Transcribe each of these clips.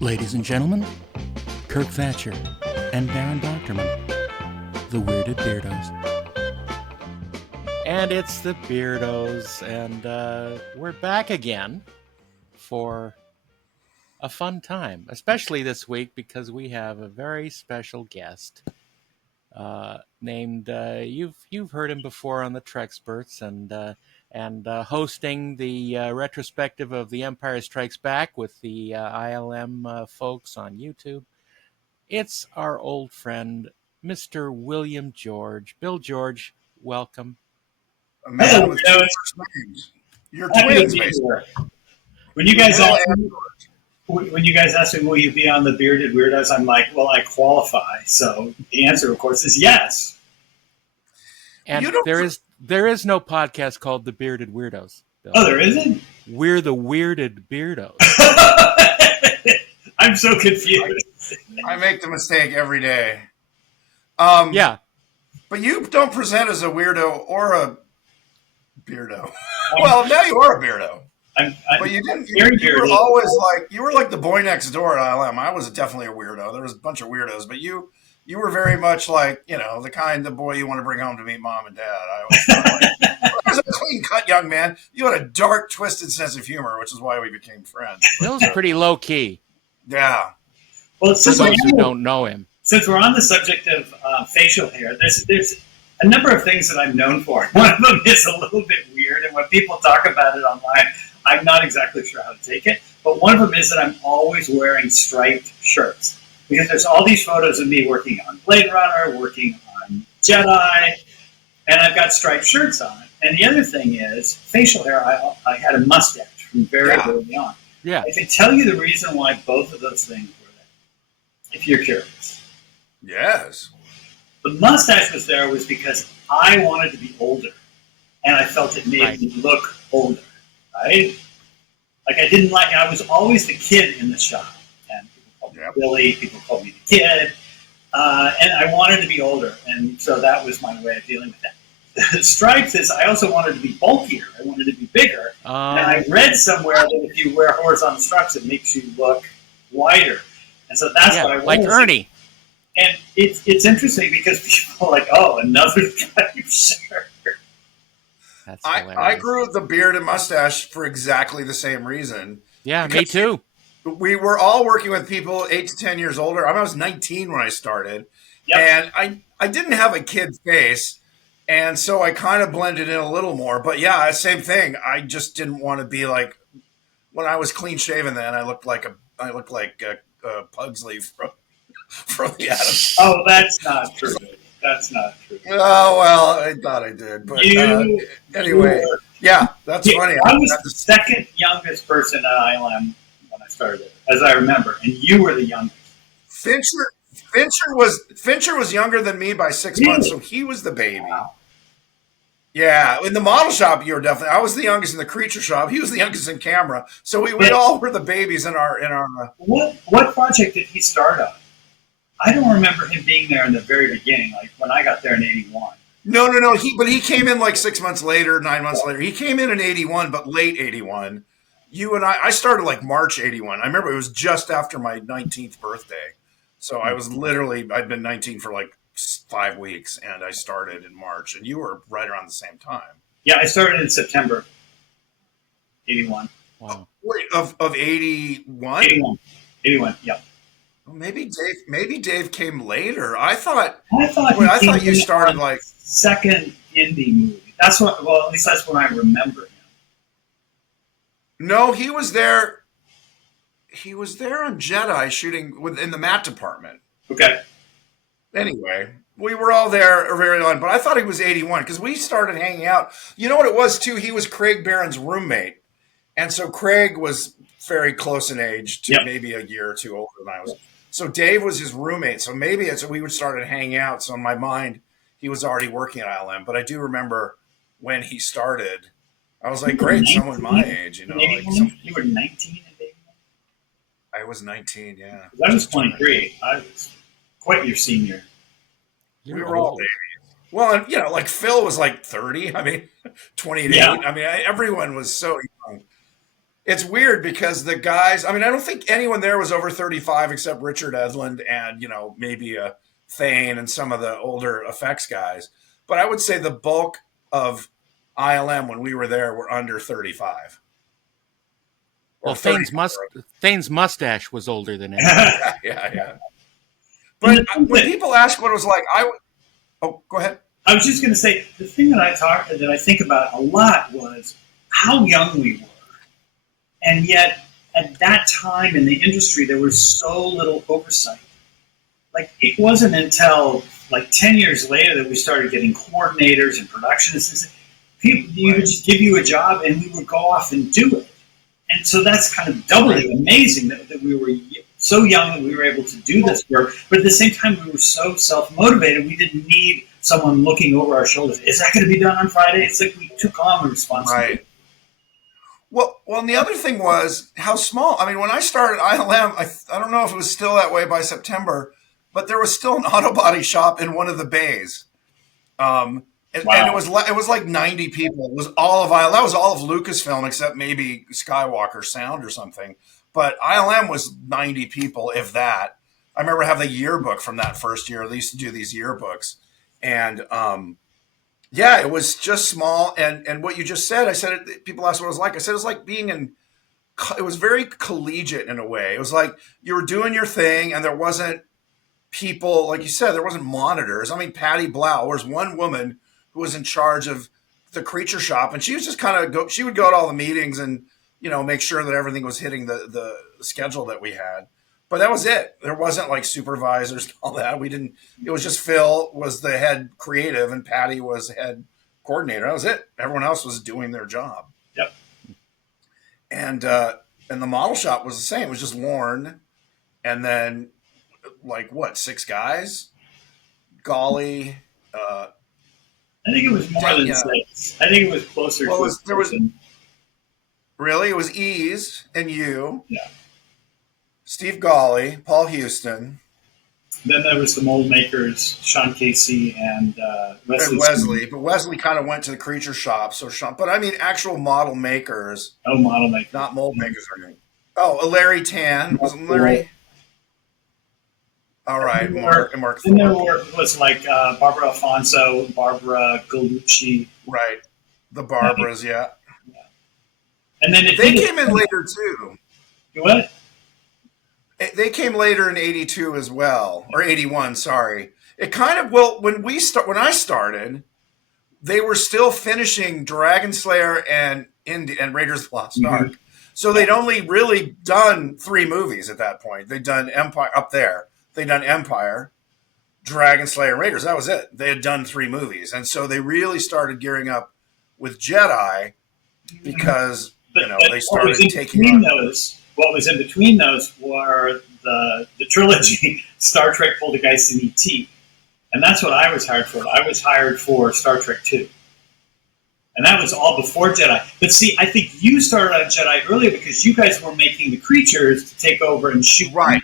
Ladies and gentlemen, Kirk Thatcher and Darren Doctorman, the Weirded Beardos. And it's the Beardos, and we're back again for a fun time, especially this week because we have a very special guest named you've heard him before on the Trexperts and hosting the retrospective of The Empire Strikes Back with the ILM folks on YouTube. It's our old friend, Mr. William George. Bill George, welcome. A man with two first names. You're twins, basically. When you guys ask me, will you be on the Bearded Weirdos? I'm like, well, I qualify. So the answer, of course, is yes. And there is no podcast called The Bearded Weirdos, Bill. Oh, there isn't? We're the Weirded Beardos. I'm so confused. I make the mistake every day. Yeah. But you don't present as a weirdo or a beardo. Well, now you are a beardo. But you didn't. You were always like the boy next door at ILM. I was definitely a weirdo. There was a bunch of weirdos, but you were very much like, the kind of boy you want to bring home to meet mom and dad. I always thought I was a clean-cut young man. You had a dark, twisted sense of humor, which is why we became friends. Bill's pretty low-key. Yeah. Well, for those who don't know him. Since we're on the subject of facial hair, there's a number of things that I'm known for. One of them is a little bit weird, and when people talk about it online, I'm not exactly sure how to take it. But one of them is that I'm always wearing striped shirts. Because there's all these photos of me working on Blade Runner, working on Jedi, and I've got striped shirts on. And the other thing is, facial hair, I had a mustache from very early on. Yeah. I can tell you the reason why both of those things were there, if you're curious. Yes. The mustache was there was because I wanted to be older, and I felt it made me look older, right? Like I was always the kid in the shop, and people called me Billy, people called me the kid, and I wanted to be older, and so that was my way of dealing with that. The stripes is I also wanted to be bulkier. I wanted to be bigger. And I read somewhere that if you wear horizontal stripes, it makes you look wider. And so that's what I wanted. Like Ernie. And it's interesting because people are like, oh, another striped shirt. That's I grew the beard and mustache for exactly the same reason. Yeah, me too. We were all working with people 8 to 10 years older. I was 19 when I started. Yep. And I didn't have a kid face. And so I kind of blended in a little more. But yeah, same thing. I just didn't want to be like, when I was clean shaven then, I looked like Pugsley from the Adams. Oh, that's not true. That's not true. Oh, well, I thought I did. But anyway, that's funny. I was the second youngest person at ILM when I started, as I remember, and you were the youngest. Fincher was younger than me by 6 months, so he was the baby. Wow. Yeah, in the model shop, you were definitely. I was the youngest in the creature shop. He was the youngest in camera. So we all were the babies in our. What project did he start on? I don't remember him being there in the very beginning, like when I got there in '81. No. He came in like 6 months later, 9 months later. He came in '81, but late '81. You and I started like March '81. I remember it was just after my 19th birthday. So I was I'd been 19 for like 5 weeks, and I started in March, and you were right around the same time. Yeah, I started in September, 81. Wow. Wait, of 81? 81, yeah. Well, maybe Dave came later. I thought you started like second indie movie. That's what. Well, at least that's when I remember him. No, he was there. He was there on Jedi shooting in the Matt department. Okay. Anyway, we were all there very long, but I thought he was 81 because we started hanging out. You know what it was, too? He was Craig Barron's roommate. And so Craig was very close in age to maybe a year or two older than I was. So Dave was his roommate. So maybe we would started hanging out. So in my mind, he was already working at ILM. But I do remember when he started, I was like, great, someone my age. You were 19 at Dave? I was 19, yeah. I was 23. I was quite your senior. We were all babies. Well, like Phil was like 30. I mean, 28. Yeah. I mean, everyone was so young. it's weird because the guys, I mean, I don't think anyone there was over 35 except Richard Edlund and, maybe a Thane and some of the older effects guys. But I would say the bulk of ILM when we were there were under 35 or Well, 34. Thane's mustache was older than anyone. Yeah, yeah, yeah. And But the thing when that people ask what it was like, oh, go ahead. I was just going to say, the thing that I think about a lot was how young we were, and yet at that time in the industry there was so little oversight. Like it wasn't until like 10 years later that we started getting coordinators and production assistants. People, you would just give you a job and we would go off and do it. And so that's kind of doubly amazing that we were so young that we were able to do this work. But at the same time, we were so self-motivated, we didn't need someone looking over our shoulders. Is that going to be done on Friday? It's like we took on the responsibility. Right. Well, and the other thing was how small. I mean, when I started ILM, I don't know if it was still that way by September, but there was still an auto body shop in one of the bays. And it was like 90 people. It was all of ILM. That was all of Lucasfilm except maybe Skywalker Sound or something. But ILM was 90 people, if that. I remember having the yearbook from that first year. They used to do these yearbooks, and yeah, it was just small. And what you just said, I said it, people asked what it was like. I said it was like being in. It was very collegiate in a way. It was like you were doing your thing, and there wasn't people like you said. There wasn't monitors. I mean, Patty Blau was one woman who was in charge of the creature shop, and she was just kind of she would go to all the meetings and make sure that everything was hitting the schedule that we had. But that was it. There wasn't like supervisors and all that. We didn't. It was just Phil was the head creative and Patty was the head coordinator. That was it. Everyone else was doing their job. Yep. And the model shop was the same. It was just Lorne, and then like what 6 guys? Golly. I think it was more than 6. I think it was closer to there was really it was Ease and you. Yeah. Steve Golly, Paul Houston. Then there was the mold makers, Sean Casey and Wesley. And Wesley, but Wesley kind of went to the creature shop. So Sean, but I mean actual model makers. Oh, model makers, not mold makers. Oh, Larry Tan wasn't Larry. All right, Mark. Then there was like Barbara Alfonso, Barbara Galucci. Right, the Barbaras, yeah. And then they came in later too. What? They came later in '82 as well, or '81. Sorry. It kind of when I started, they were still finishing Dragon Slayer and Raiders of the Lost Ark. So they'd only really done 3 movies at that point. They'd done Empire up there. They'd done Empire, Dragon Slayer, and Raiders. That was it. They had done 3 movies, and so they really started gearing up with Jedi because they started taking on those. What was in between those were the trilogy Star Trek, Poltergeist, and E.T. And that's what I was hired for. I was hired for Star Trek 2. And that was all before Jedi. But see, I think you started on Jedi earlier because you guys were making the creatures to take over and shoot. Right.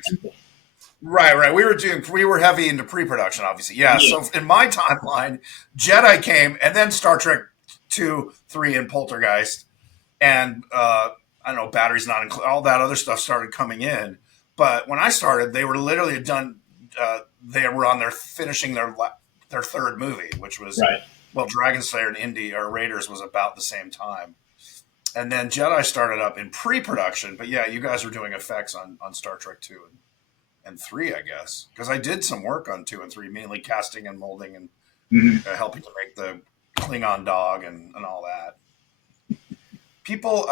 Right. We were heavy into pre-production, obviously. Yeah. So in my timeline, Jedi came and then Star Trek 2, 3, and Poltergeist. And I don't know, batteries not included, all that other stuff started coming in. But when I started, they were literally done. They were on finishing their 3rd movie, which was Dragon Slayer and Indy or Raiders was about the same time. And then Jedi started up in pre-production. But yeah, you guys were doing effects on Star Trek 2 and 3, I guess, because I did some work on 2 and 3, mainly casting and molding and helping to make the Klingon dog and all that. People.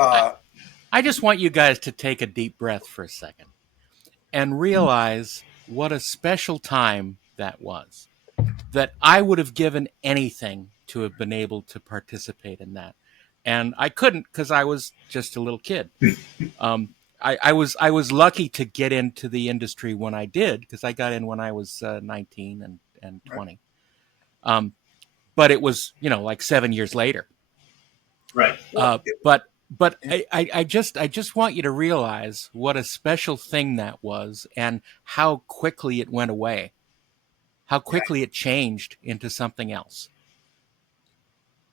I just want you guys to take a deep breath for a second and realize what a special time that was. That I would have given anything to have been able to participate in that. And I couldn't because I was just a little kid. I was lucky to get into the industry when I did because I got in when I was 19 and 20. But it was, like 7 years later. Right. But I just want you to realize what a special thing that was and how quickly it went away, how quickly it changed into something else.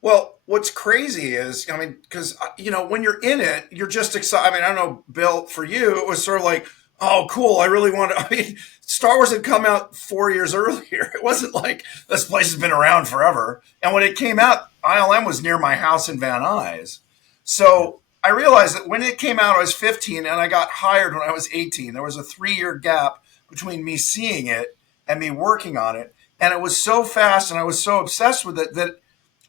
Well, what's crazy is, I mean, because, when you're in it, you're just excited. I mean, I don't know, Bill, for you, it was sort of like, oh, cool. I really want to. I mean, Star Wars had come out 4 years earlier. It wasn't like this place has been around forever. And when it came out, ILM was near my house in Van Nuys. So I realized that when it came out, I was 15 and I got hired when I was 18. There was a 3 year gap between me seeing it and me working on it. And it was so fast and I was so obsessed with it that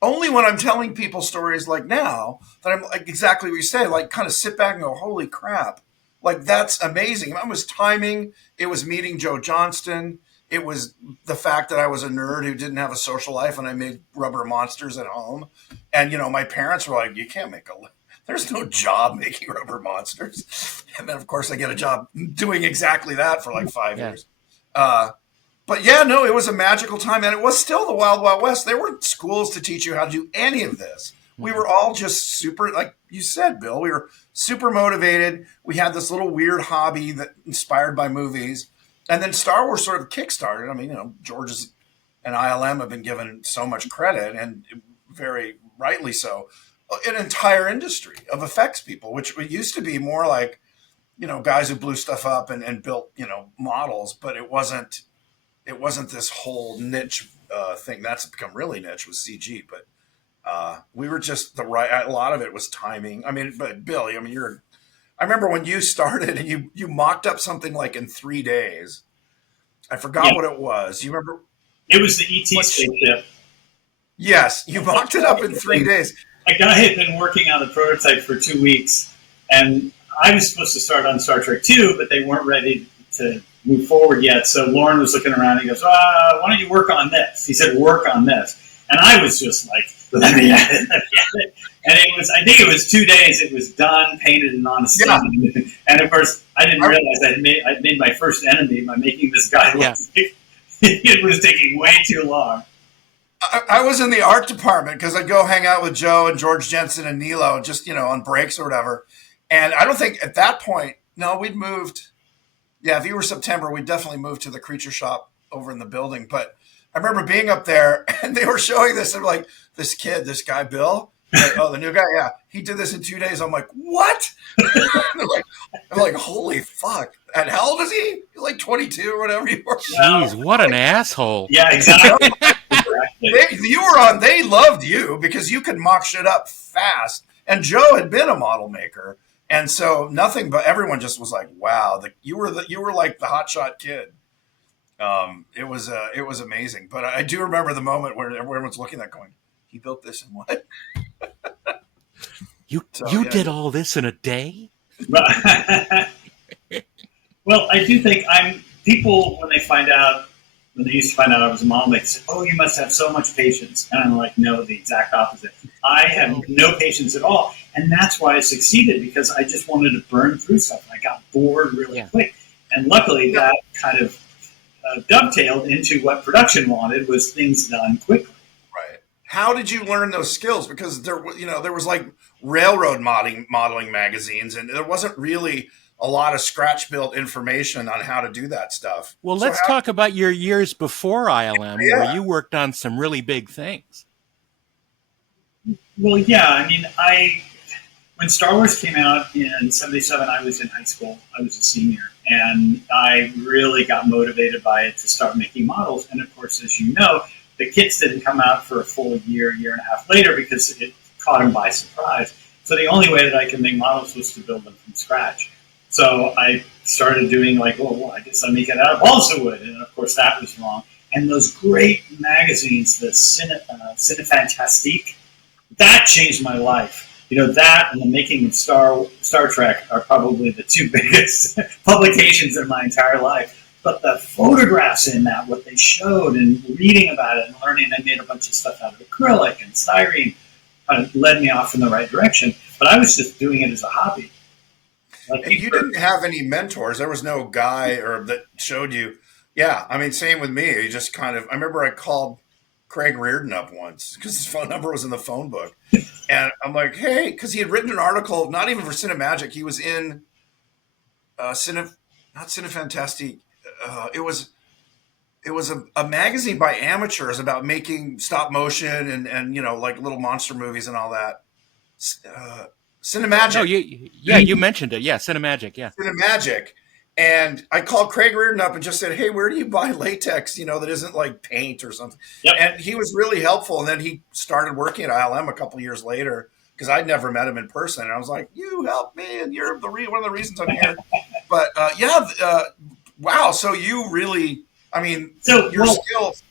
only when I'm telling people stories like now that I'm like exactly what you say, like kind of sit back and go, holy crap. Like that's amazing. It was timing. It was meeting Joe Johnston. It was the fact that I was a nerd who didn't have a social life and I made rubber monsters at home. And, my parents were like, you can't make there's no job making rubber monsters. And then, of course, I get a job doing exactly that for like 5 years. But yeah, no, it was a magical time, and it was still the Wild Wild West. There weren't schools to teach you how to do any of this. We were all just super, like you said, Bill, we were super motivated. We had this little weird hobby that inspired by movies. And then Star Wars sort of kickstarted. I mean, George's and ILM have been given so much credit, and very rightly so, an entire industry of effects people, which used to be more like, guys who blew stuff up and built, models, but it wasn't this whole niche thing. That's become really niche with CG, but we were just a lot of it was timing. I mean, but Bill, I mean, I remember when you started and you mocked up something like in 3 days. I forgot what it was. You remember? It was the ET spaceship. Yes, you mocked it up in 3 days. A guy had been working on the prototype for 2 weeks, and I was supposed to start on Star Trek 2, but they weren't ready to move forward yet. So Lauren was looking around and he goes, why don't you work on this? He said, work on this. And I was just like, let me at it. And I think it was 2 days. It was done, painted, and on a scene. Yeah. And of course, I didn't realize I'd made my first enemy by making this guy look sick. It was taking way too long. I was in the art department because I'd go hang out with Joe and George Jensen and Nilo just, on breaks or whatever. And I don't think at that point, no, we'd moved. Yeah, if you were September, we definitely moved to the creature shop over in the building. But I remember being up there and they were showing this. And like, this guy, Bill, like, oh, the new guy. Yeah, he did this in 2 days. I'm like, what? I'm like, holy fuck. And how old is he? He's like 22 or whatever you were. Jeez, what an asshole. Yeah, exactly. They loved you because you could mock shit up fast. And Joe had been a model maker. And so nothing but everyone just was like, wow, you were like the hotshot kid. It was amazing. But I do remember the moment where everyone's looking at that going, he built this in what? You did all this in a day? Well, I do think people, when they used to find out I was a model, they say, oh, you must have so much patience. And I'm like, no, the exact opposite. I have no patience at all. And that's why I succeeded, because I just wanted to burn through stuff. I got bored really quick. And luckily that kind of dovetailed into what production wanted, was things done quickly. Right. How did you learn those skills? Because there was like railroad modeling magazines, and there wasn't really a lot of scratch-built information on how to do that stuff. Well, let's talk about your years before ILM, where you worked on some really big things. Well, yeah. I mean, when Star Wars came out in '77, I was in high school. I was a senior, and I really got motivated by it to start making models. And of course, as you know, the kits didn't come out for a full year and a half later, because it caught them by surprise. So the only way that I could make models was to build them from scratch. So I started doing I guess I'll make it out of balsa wood. And of course that was wrong. And those great magazines, the Cinefantastique, that changed my life. That and the making of Star Trek are probably the two biggest publications in my entire life. But the photographs in that, what they showed, and reading about it and learning, I made a bunch of stuff out of acrylic and styrene, kind of led me off in the right direction. But I was just doing it as a hobby. And you didn't have any mentors. There was no guy that showed you. Yeah, I mean, same with me. You just kind of. I remember I called Craig Reardon up once because his phone number was in the phone book, and I'm like, hey, because he had written an article, not even for Cinemagic. He was in not Cinefantastique. It was it was a magazine by amateurs about making stop motion and like little monster movies and all that. Uh, No, Cinemagic. you mentioned it. Yeah, Cinemagic. Yeah. Cinemagic. And I called Craig Reardon up and just said, "Hey, where do you buy latex? That isn't like paint or something." Yep. And he was really helpful. And then he started working at ILM a couple years later because I'd never met him in person. And I was like, "You helped me, and you're one of the reasons I'm here." But wow. So you really, I mean, your skills.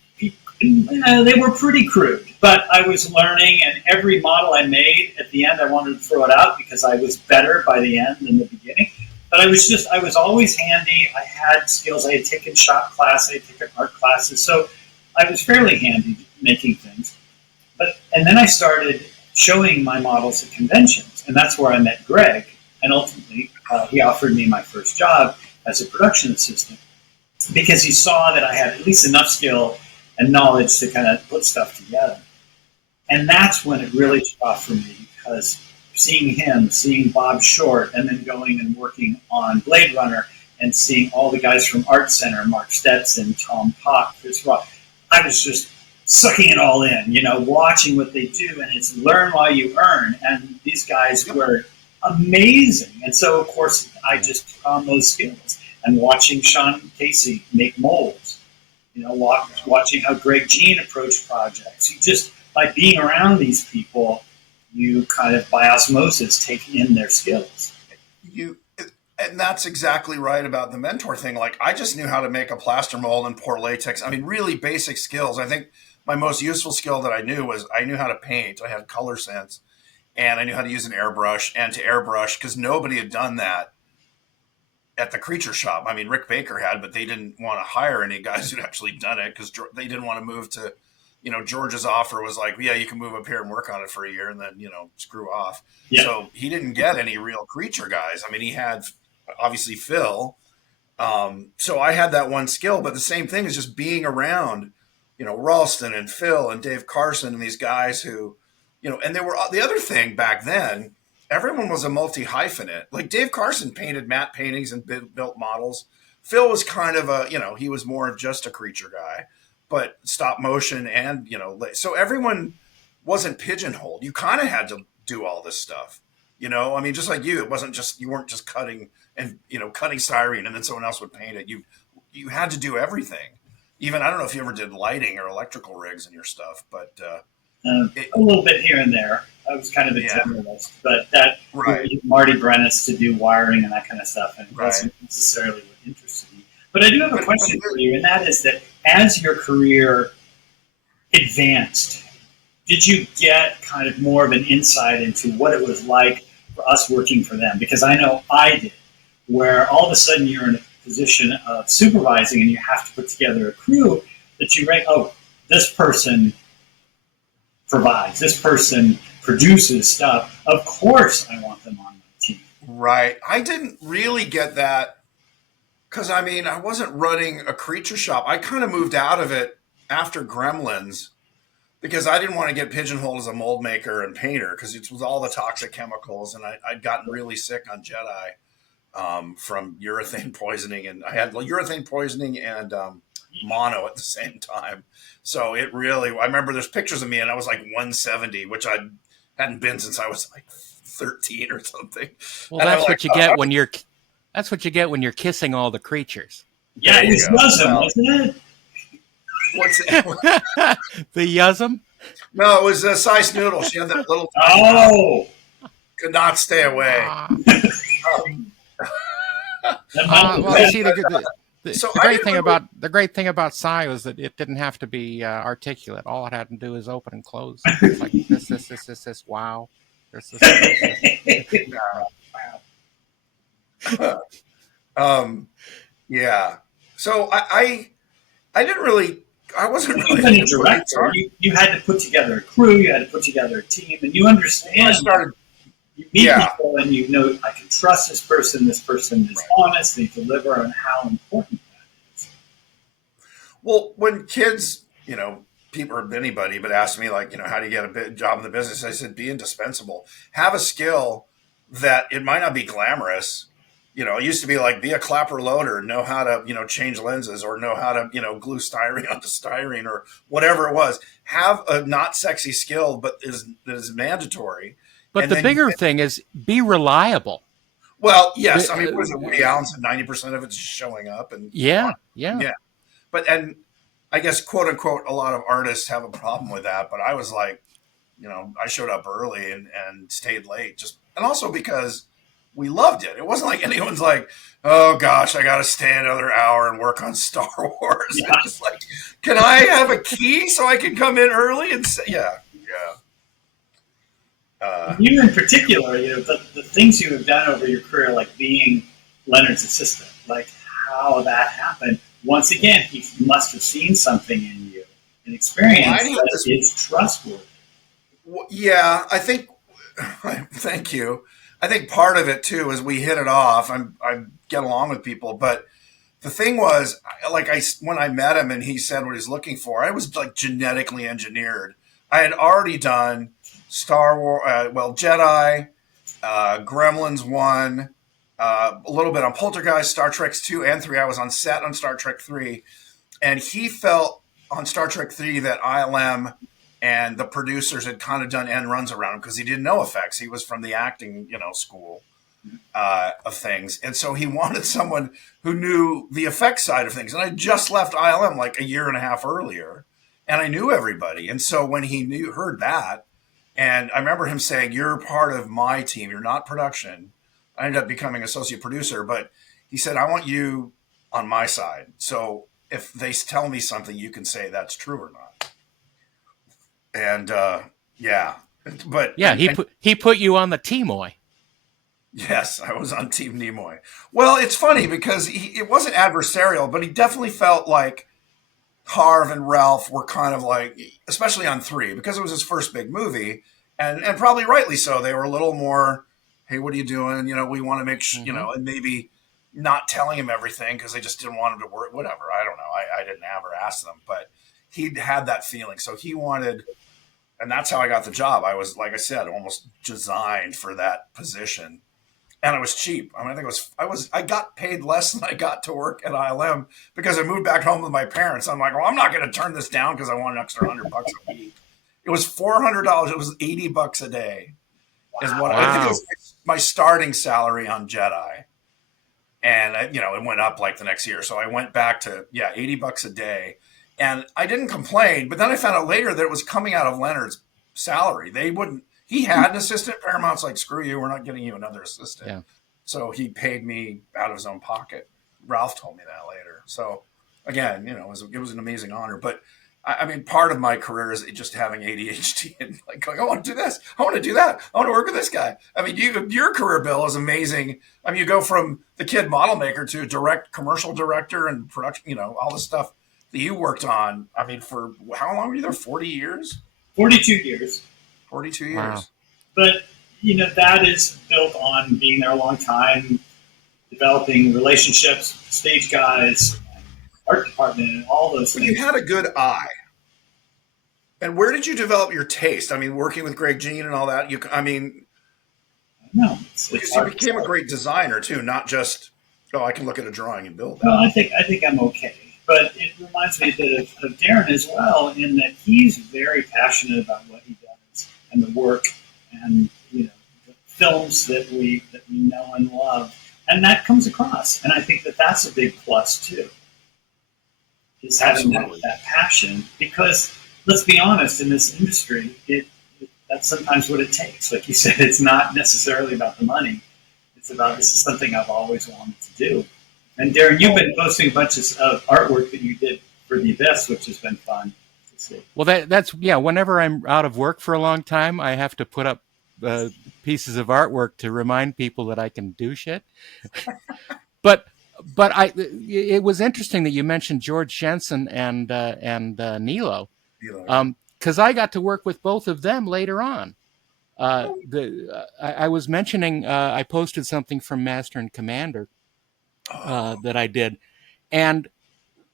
They were pretty crude, but I was learning, and every model I made at the end, I wanted to throw it out because I was better by the end than the beginning. But I was always handy. I had skills. I had taken shop class, I had taken art classes, so I was fairly handy making things. And then I started showing my models at conventions, and that's where I met Greg. And ultimately, he offered me my first job as a production assistant because he saw that I had at least enough skill and knowledge to kind of put stuff together. And that's when it really took off for me because seeing him, seeing Bob Short, and then going and working on Blade Runner and seeing all the guys from Art Center, Mark Stetson, Tom Pock, Chris Rock, I was just sucking it all in, watching what they do, and it's learn while you earn. And these guys were amazing. And so, of course, I just took on those skills. And watching Sean Casey make molds, watching how Greg Jean approached projects. You just, by being around these people, you kind of, by osmosis, take in their skills. And that's exactly right about the mentor thing. Like, I just knew how to make a plaster mold and pour latex. I mean, really basic skills. I think my most useful skill that I knew was I knew how to paint. I had color sense, and I knew how to use an airbrush and to airbrush because nobody had done that at the creature shop. I mean, Rick Baker had, but they didn't want to hire any guys who'd actually done it because they didn't want to move to, George's offer was like, yeah, you can move up here and work on it for a year and then, screw off. Yeah. So he didn't get any real creature guys. I mean, he had obviously Phil. So I had that one skill, but the same thing is just being around, Ralston and Phil and Dave Carson and these guys who, and they were the other thing back then. Everyone was a multi-hyphenate. Like Dave Carson painted matte paintings and built models. Phil was kind of he was more of just a creature guy, but stop motion and, so everyone wasn't pigeonholed. You kind of had to do all this stuff, I mean, just like you, it wasn't just, you weren't just cutting and, cutting styrene and then someone else would paint it. You had to do everything. Even, I don't know if you ever did lighting or electrical rigs in your stuff, but a little bit here and there. I was kind of a generalist, but that Marty Brennis to do wiring and that kind of stuff, and it wasn't necessarily what interested me. But I do have a question for you, and that is that as your career advanced, did you get kind of more of an insight into what it was like for us working for them? Because I know I did, where all of a sudden you're in a position of supervising and you have to put together a crew that you rank, this person provides, this person produces stuff. Of course I want them on my team. Right. I didn't really get that because, I mean, I wasn't running a creature shop. I kind of moved out of it after Gremlins because I didn't want to get pigeonholed as a mold maker and painter because it was all the toxic chemicals, and I'd gotten really sick on Jedi from urethane poisoning, and I had urethane poisoning and mono at the same time. So it really, I remember there's pictures of me and I was like 170, which I hadn't been since I was like 13 or something. Well, that's what you get when you're kissing all the creatures. Yeah, it's Yuzum, isn't it? What's it? The Yuzum? No, it was Size Noodle. She had that little. Could not stay away. Well, see, the great thing about Psy was that it didn't have to be articulate. All it had to do is open and close. It's like this. Wow. This. Yeah. So I didn't really. I wasn't really. Even a director, you had to put together a crew. You had to put together a team, and you understand. I started. You meet people and you know, I can trust this person is honest, they deliver, and how important that is. Well, when kids, people or anybody, but ask me like, how do you get a job in the business? I said, be indispensable. Have a skill that it might not be glamorous, It used to be like be a clapper loader, know how to, change lenses or know how to, glue styrene onto styrene or whatever it was. Have a not sexy skill, but is mandatory. But And the then bigger thing is be reliable. well, yes. I mean, what is it? Woody The- Allen said 90% of it's just showing up and yeah, yeah. yeah. But and I guess quote unquote a lot of artists have a problem with that. But I was like, I showed up early and stayed late just and also because we loved it. It wasn't like anyone's like, oh gosh, I gotta stay another hour and work on Star Wars. Yeah. It's just like, can I have a key so I can come in early and say yeah, yeah. You in particular, the things you have done over your career, like being Leonard's assistant, like how that happened. Once again, he must have seen something in you, an experience that is trustworthy. Yeah, I think. Thank you. I think part of it too is we hit it off. I get along with people, but the thing was, like when I met him and he said what he's looking for, I was like genetically engineered. I had already done Star Wars, Jedi, Gremlins 1, a little bit on Poltergeist, Star Trek 2 and 3. I was on set on Star Trek 3, and he felt on Star Trek 3 that ILM and the producers had kind of done end runs around him because he didn't know effects. He was from the acting, school of things, and so he wanted someone who knew the effects side of things. And I just left ILM like a year and a half earlier, and I knew everybody. And so when he heard that, and I remember him saying, "You're part of my team. You're not production." I ended up becoming associate producer, but he said, "I want you on my side. So if they tell me something, you can say that's true or not." And yeah, but Yeah, he put you on the Timoy. yes, I was on Team Nimoy. Well, it's funny because it wasn't adversarial, but he definitely felt like Harv and Ralph were kind of like, especially on 3, because it was his first big movie, and probably rightly so. They were a little more, hey, what are you doing? We want to make sure, and maybe not telling him everything because they just didn't want him to work. Whatever, I don't know. I didn't ever ask them, but he had that feeling, so he wanted. And that's how I got the job. I was, like I said, almost designed for that position, and it was cheap. I mean, I think I got paid less than I got to work at ILM because I moved back home with my parents. I'm like, well, I'm not going to turn this down because I want an extra $100 a week. It was $400. It was $80 a day, is what I think it was my starting salary on Jedi, and it went up like the next year. So I went back to $80 a day. And I didn't complain, but then I found out later that it was coming out of Leonard's salary. They wouldn't. He had an assistant. Paramount's like, screw you, we're not getting you another assistant. Yeah. So he paid me out of his own pocket. Ralph told me that later. So again, it was an amazing honor. But I mean, part of my career is just having ADHD and like going, I want to do this, I want to do that, I want to work with this guy. I mean, your career, Bill, is amazing. I mean, you go from the kid model maker to direct commercial director and production. All the stuff that you worked on. I mean, for how long were you there? 40 years? 42 years. 42 years. Wow. But, that is built on being there a long time, developing relationships, stage guys, art department, and all those things. You had a good eye. And where did you develop your taste? I mean, working with Greg Jean and all that. No, because you became a great designer too, not just I can look at a drawing and build that. No, I think I'm okay. But it reminds me a bit of Darren as well, in that he's very passionate about what he does and the work and the films that we know and love, and that comes across. And I think that's a big plus too, is having that passion. Because let's be honest, in this industry, that's sometimes what it takes. Like you said, it's not necessarily about the money. It's about this is something I've always wanted to do. And Darren, you've been posting a bunch of artwork that you did for the Abyss, which has been fun to see. Well, that's whenever I'm out of work for a long time, I have to put up pieces of artwork to remind people that I can do shit. but it was interesting that you mentioned George Jensen and Nilo, because I got to work with both of them later on. I was mentioning I posted something from Master and Commander that I did, and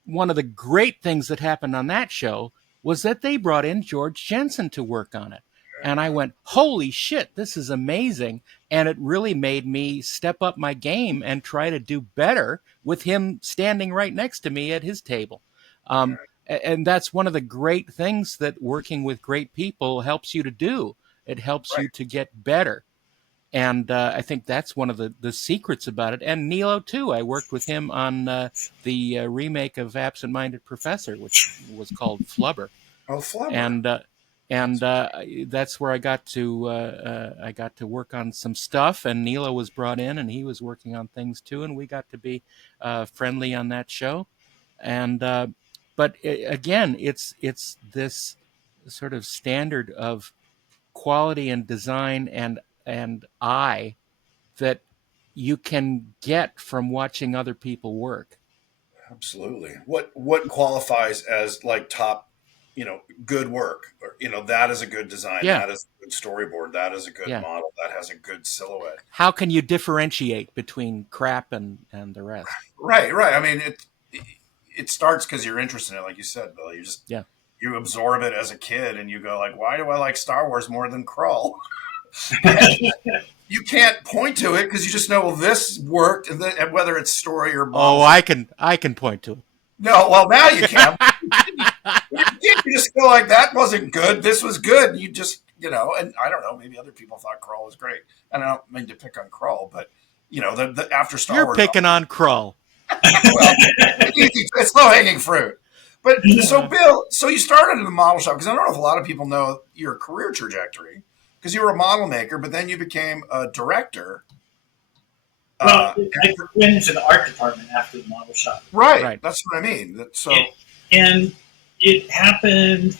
one of the great things that happened on that show was that they brought in George Jensen to work on it. And I went, holy shit, this is amazing. And it really made me step up my game and try to do better with him standing right next to me at his table. Um, and that's one of the great things that working with great people helps you to do. It helps Right. you to get better. And I think that's one of the secrets about it. And Nilo, too. I worked with him on the remake of Absent Minded Professor, which was called Flubber. Oh, Flubber. And that's where I got to work on some stuff, and Nilo was brought in, and he was working on things too, and we got to be friendly on that show. And but again, it's this sort of standard of quality and design and eye that you can get from watching other people work. Absolutely. What qualifies as like top, good work? Or, that is a good design. Yeah, That is a good storyboard. That is a good yeah. model. That has a good silhouette. How can you differentiate between crap and the rest? Right, right. I mean, it starts because you're interested in it, like you said, Bill. Yeah. You absorb it as a kid, and you go like, "Why do I like Star Wars more than Krull?" You can't point to it because you just know, well, this worked, and whether it's story or Oh, model. I can point to No, well, now you can. it. You just feel like that wasn't good. This was good. You just, and I don't know. Maybe other people thought Krull was great, and I don't mean to pick on Krull, but the after Star You're Wars, picking on Krull. well, it's low hanging fruit. But so Bill, so you started in the model shop because I don't know if a lot of people know your career trajectory because you were a model maker, but then you became a director. Well, I went into the art department after the model shop. Right. That's what I mean. So, and it happened.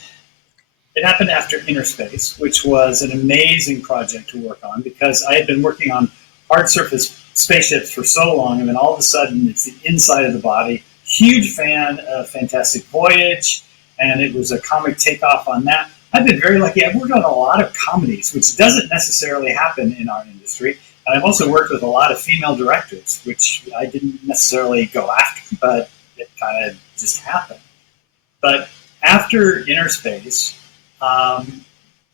It happened after Inner Space, which was an amazing project to work on because I had been working on hard surface spaceships for so long, and then all of a sudden it's the inside of the body. Huge fan of Fantastic Voyage, and it was a comic takeoff on that. I've been very lucky. I've worked on a lot of comedies, which doesn't necessarily happen in our industry. And I've also worked with a lot of female directors, which I didn't necessarily go after, but it kind of just happened. But after Inner Space,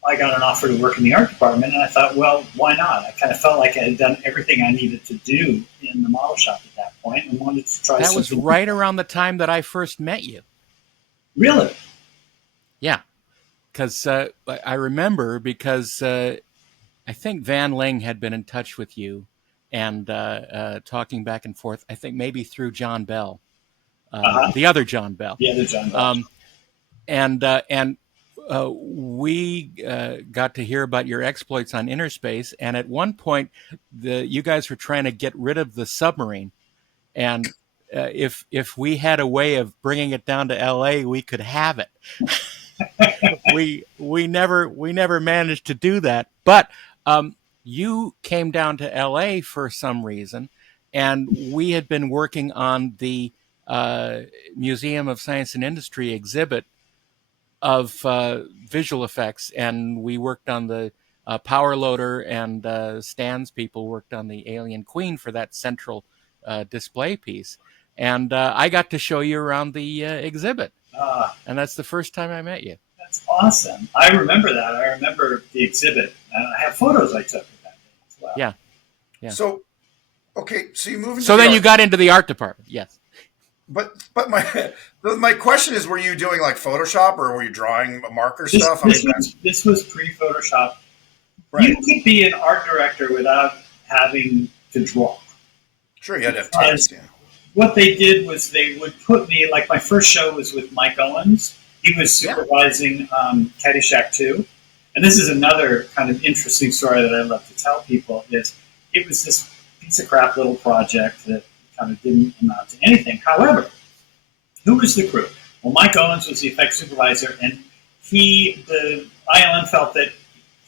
I got an offer to work in the art department, and I thought, well, why not? I kind of felt like I had done everything I needed to do in the model shop at that point and wanted to try That was something. right around the time that I first met you. Really? Yeah, because I remember because I think Van Ling had been in touch with you and talking back and forth. I think maybe through John Bell, the other John Bell. The other John Bell. And we got to hear about your exploits on Inner Space. And at one point, you guys were trying to get rid of the submarine. And if we had a way of bringing it down to L.A., we could have it. we never managed to do that. But you came down to L.A. for some reason, and we had been working on the Museum of Science and Industry exhibit of visual effects, and we worked on the power loader, and Stan's people worked on the Alien Queen for that central display piece. And I got to show you around the exhibit, and that's the first time I met you. That's awesome. I remember that. I remember the exhibit. I have photos I took of that day as well. Yeah. So, okay, so you move into So then you got into the art department, yes. But my question is, were you doing like Photoshop or were you drawing marker stuff? This was pre-Photoshop. Right. You could be an art director without having to draw. Sure, you had to have time. Yeah. What they did was they would put me, like my first show was with Mike Owens. He was supervising Caddyshack 2. And this is another kind of interesting story that I love to tell people is it was this piece of crap little project that kind of didn't amount to anything. However, who was the crew? Well, Mike Owens was the effects supervisor, and the ILM felt that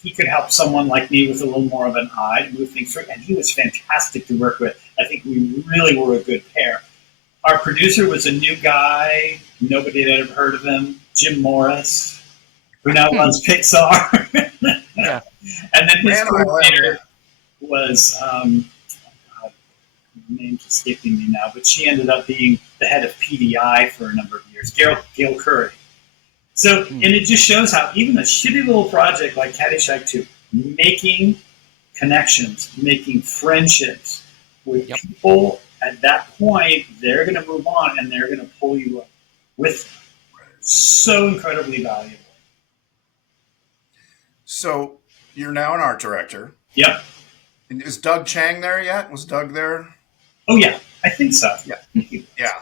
he could help someone like me with a little more of an eye to move things through, and he was fantastic to work with. I think we really were a good pair. Our producer was a new guy. Nobody had ever heard of him, Jim Morris, who now runs Pixar. Yeah. And then his coordinator was, the name's escaping me now, but she ended up being the head of PDI for a number of years, Gail Curry. So, and it just shows how even a shitty little project like Caddyshack 2, making connections, making friendships with Yep. people. At that point, they're going to move on and they're going to pull you up with them. So incredibly valuable. So you're now an art director. Yep. And is Doug Chang there yet? Was Doug there? Oh yeah, I think so. Yeah. Yeah.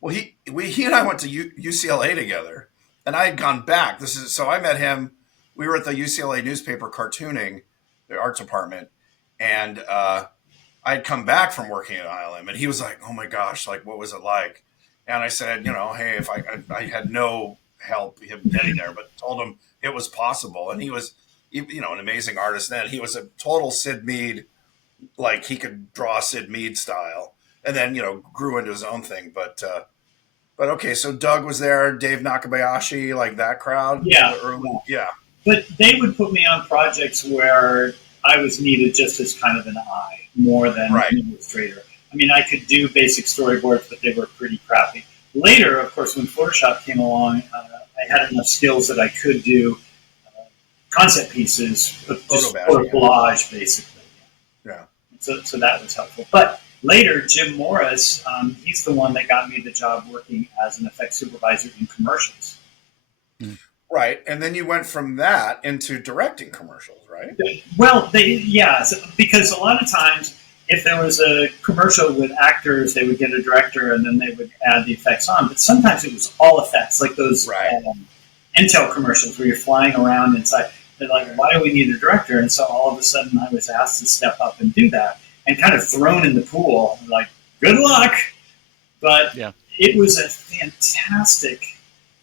Well, he and I went to UCLA together, and I had gone back. So I met him. We were at the UCLA newspaper cartooning, the art department, and I had come back from working at ILM, and he was like, "Oh my gosh, like what was it like?" And I said, hey, if I had no help him getting there, but told him it was possible, and he was, an amazing artist. Then he was a total Sid Mead, like he could draw Sid Mead style, and then grew into his own thing. But okay, so Doug was there, Dave Nakabayashi, like that crowd. Yeah. Yeah. But they would put me on projects where I was needed just as kind of an eye more than Right. an illustrator. I mean, I could do basic storyboards, but they were pretty crappy. Later, of course, when Photoshop came along, I had enough skills that I could do concept pieces, just Photo collage, basically. Yeah. So that was helpful. But later, Jim Morris, he's the one that got me the job working as an effects supervisor in commercials. Right, and then you went from that into directing commercials, right? Well, because a lot of times, if there was a commercial with actors, they would get a director and then they would add the effects on. But sometimes it was all effects, like those Intel commercials where you're flying around inside. They're like, why do we need a director? And so all of a sudden I was asked to step up and do that and kind of thrown in the pool, like, good luck. But it was a fantastic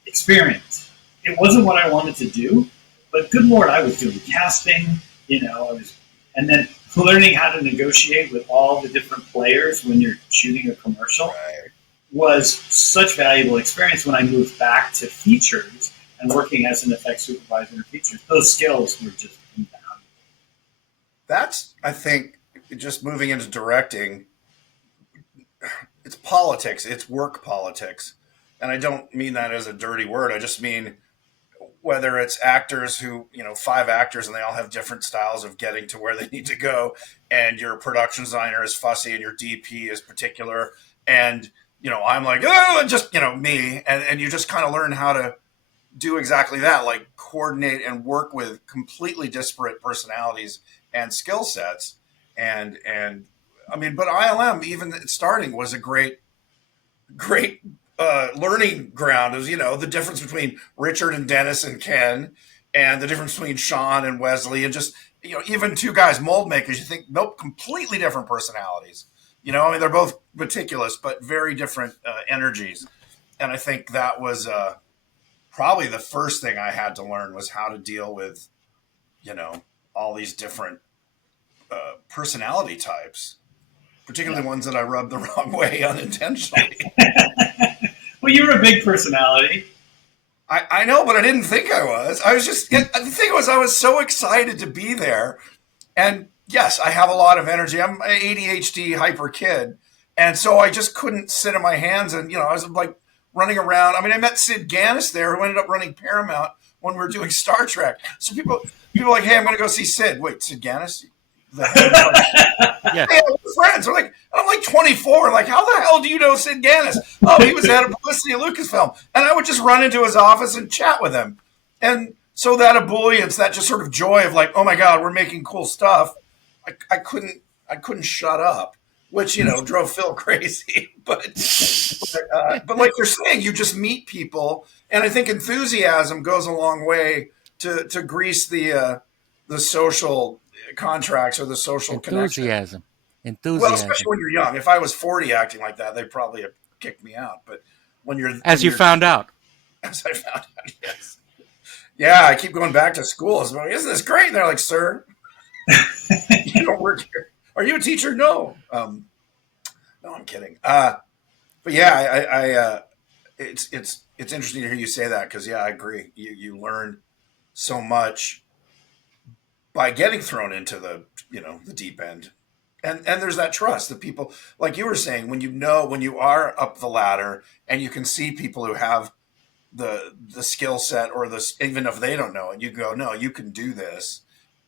experience. It wasn't what I wanted to do, but good Lord, I was doing casting, and then learning how to negotiate with all the different players when you're shooting a commercial was such valuable experience when I moved back to features and working as an effects supervisor in features. Those skills were just invaluable. That's, I think, just moving into directing, it's politics, it's work politics. And I don't mean that as a dirty word. I just mean whether it's actors who, 5 actors and they all have different styles of getting to where they need to go. And your production designer is fussy and your DP is particular. And, I'm like, oh, just, me. And you just kind of learn how to do exactly that, like coordinate and work with completely disparate personalities and skill sets. And I mean, but ILM, even starting, was a great learning ground. Is the difference between Richard and Dennis and Ken, and the difference between Sean and Wesley, and just even 2 guys, mold makers. You think, nope, completely different personalities. I mean, they're both meticulous, but very different energies. And I think that was probably the first thing I had to learn, was how to deal with all these different personality types, particularly ones that I rubbed the wrong way unintentionally. Well, you're a big personality. I know, but I didn't think I was. I was just, the thing was, I was so excited to be there. And yes, I have a lot of energy. I'm an ADHD hyper kid. And so I just couldn't sit on my hands. And, I was like running around. I mean, I met Sid Ganis there, who ended up running Paramount when we were doing Star Trek. So people were like, hey, I'm going to go see Sid. Wait, Sid Ganis? Yeah. Hey, we're friends. I'm like 24. Like, how the hell do you know Sid Ganis? Oh, he was head of publicity at Lucasfilm. And I would just run into his office and chat with him. And so that ebullience, that just sort of joy of like, oh my God, we're making cool stuff. I couldn't shut up, which, drove Phil crazy. But like you're saying, you just meet people. And I think enthusiasm goes a long way to grease the social contracts or the social enthusiasm. Well, especially when you're young. If I was 40 acting like that, they'd probably have kicked me out. But when you're as you found out, as I found out, yes, yeah, I keep going back to school. So, isn't this great? And they're like, "Sir, you don't work here. Are you a teacher?" No, no, I'm kidding. But yeah, it's interesting to hear you say that, because I agree. You learn so much by getting thrown into the the deep end, and there's that trust that people, like you were saying, when you are up the ladder and you can see people who have the skill set, or even if they don't know it, you go, no, you can do this,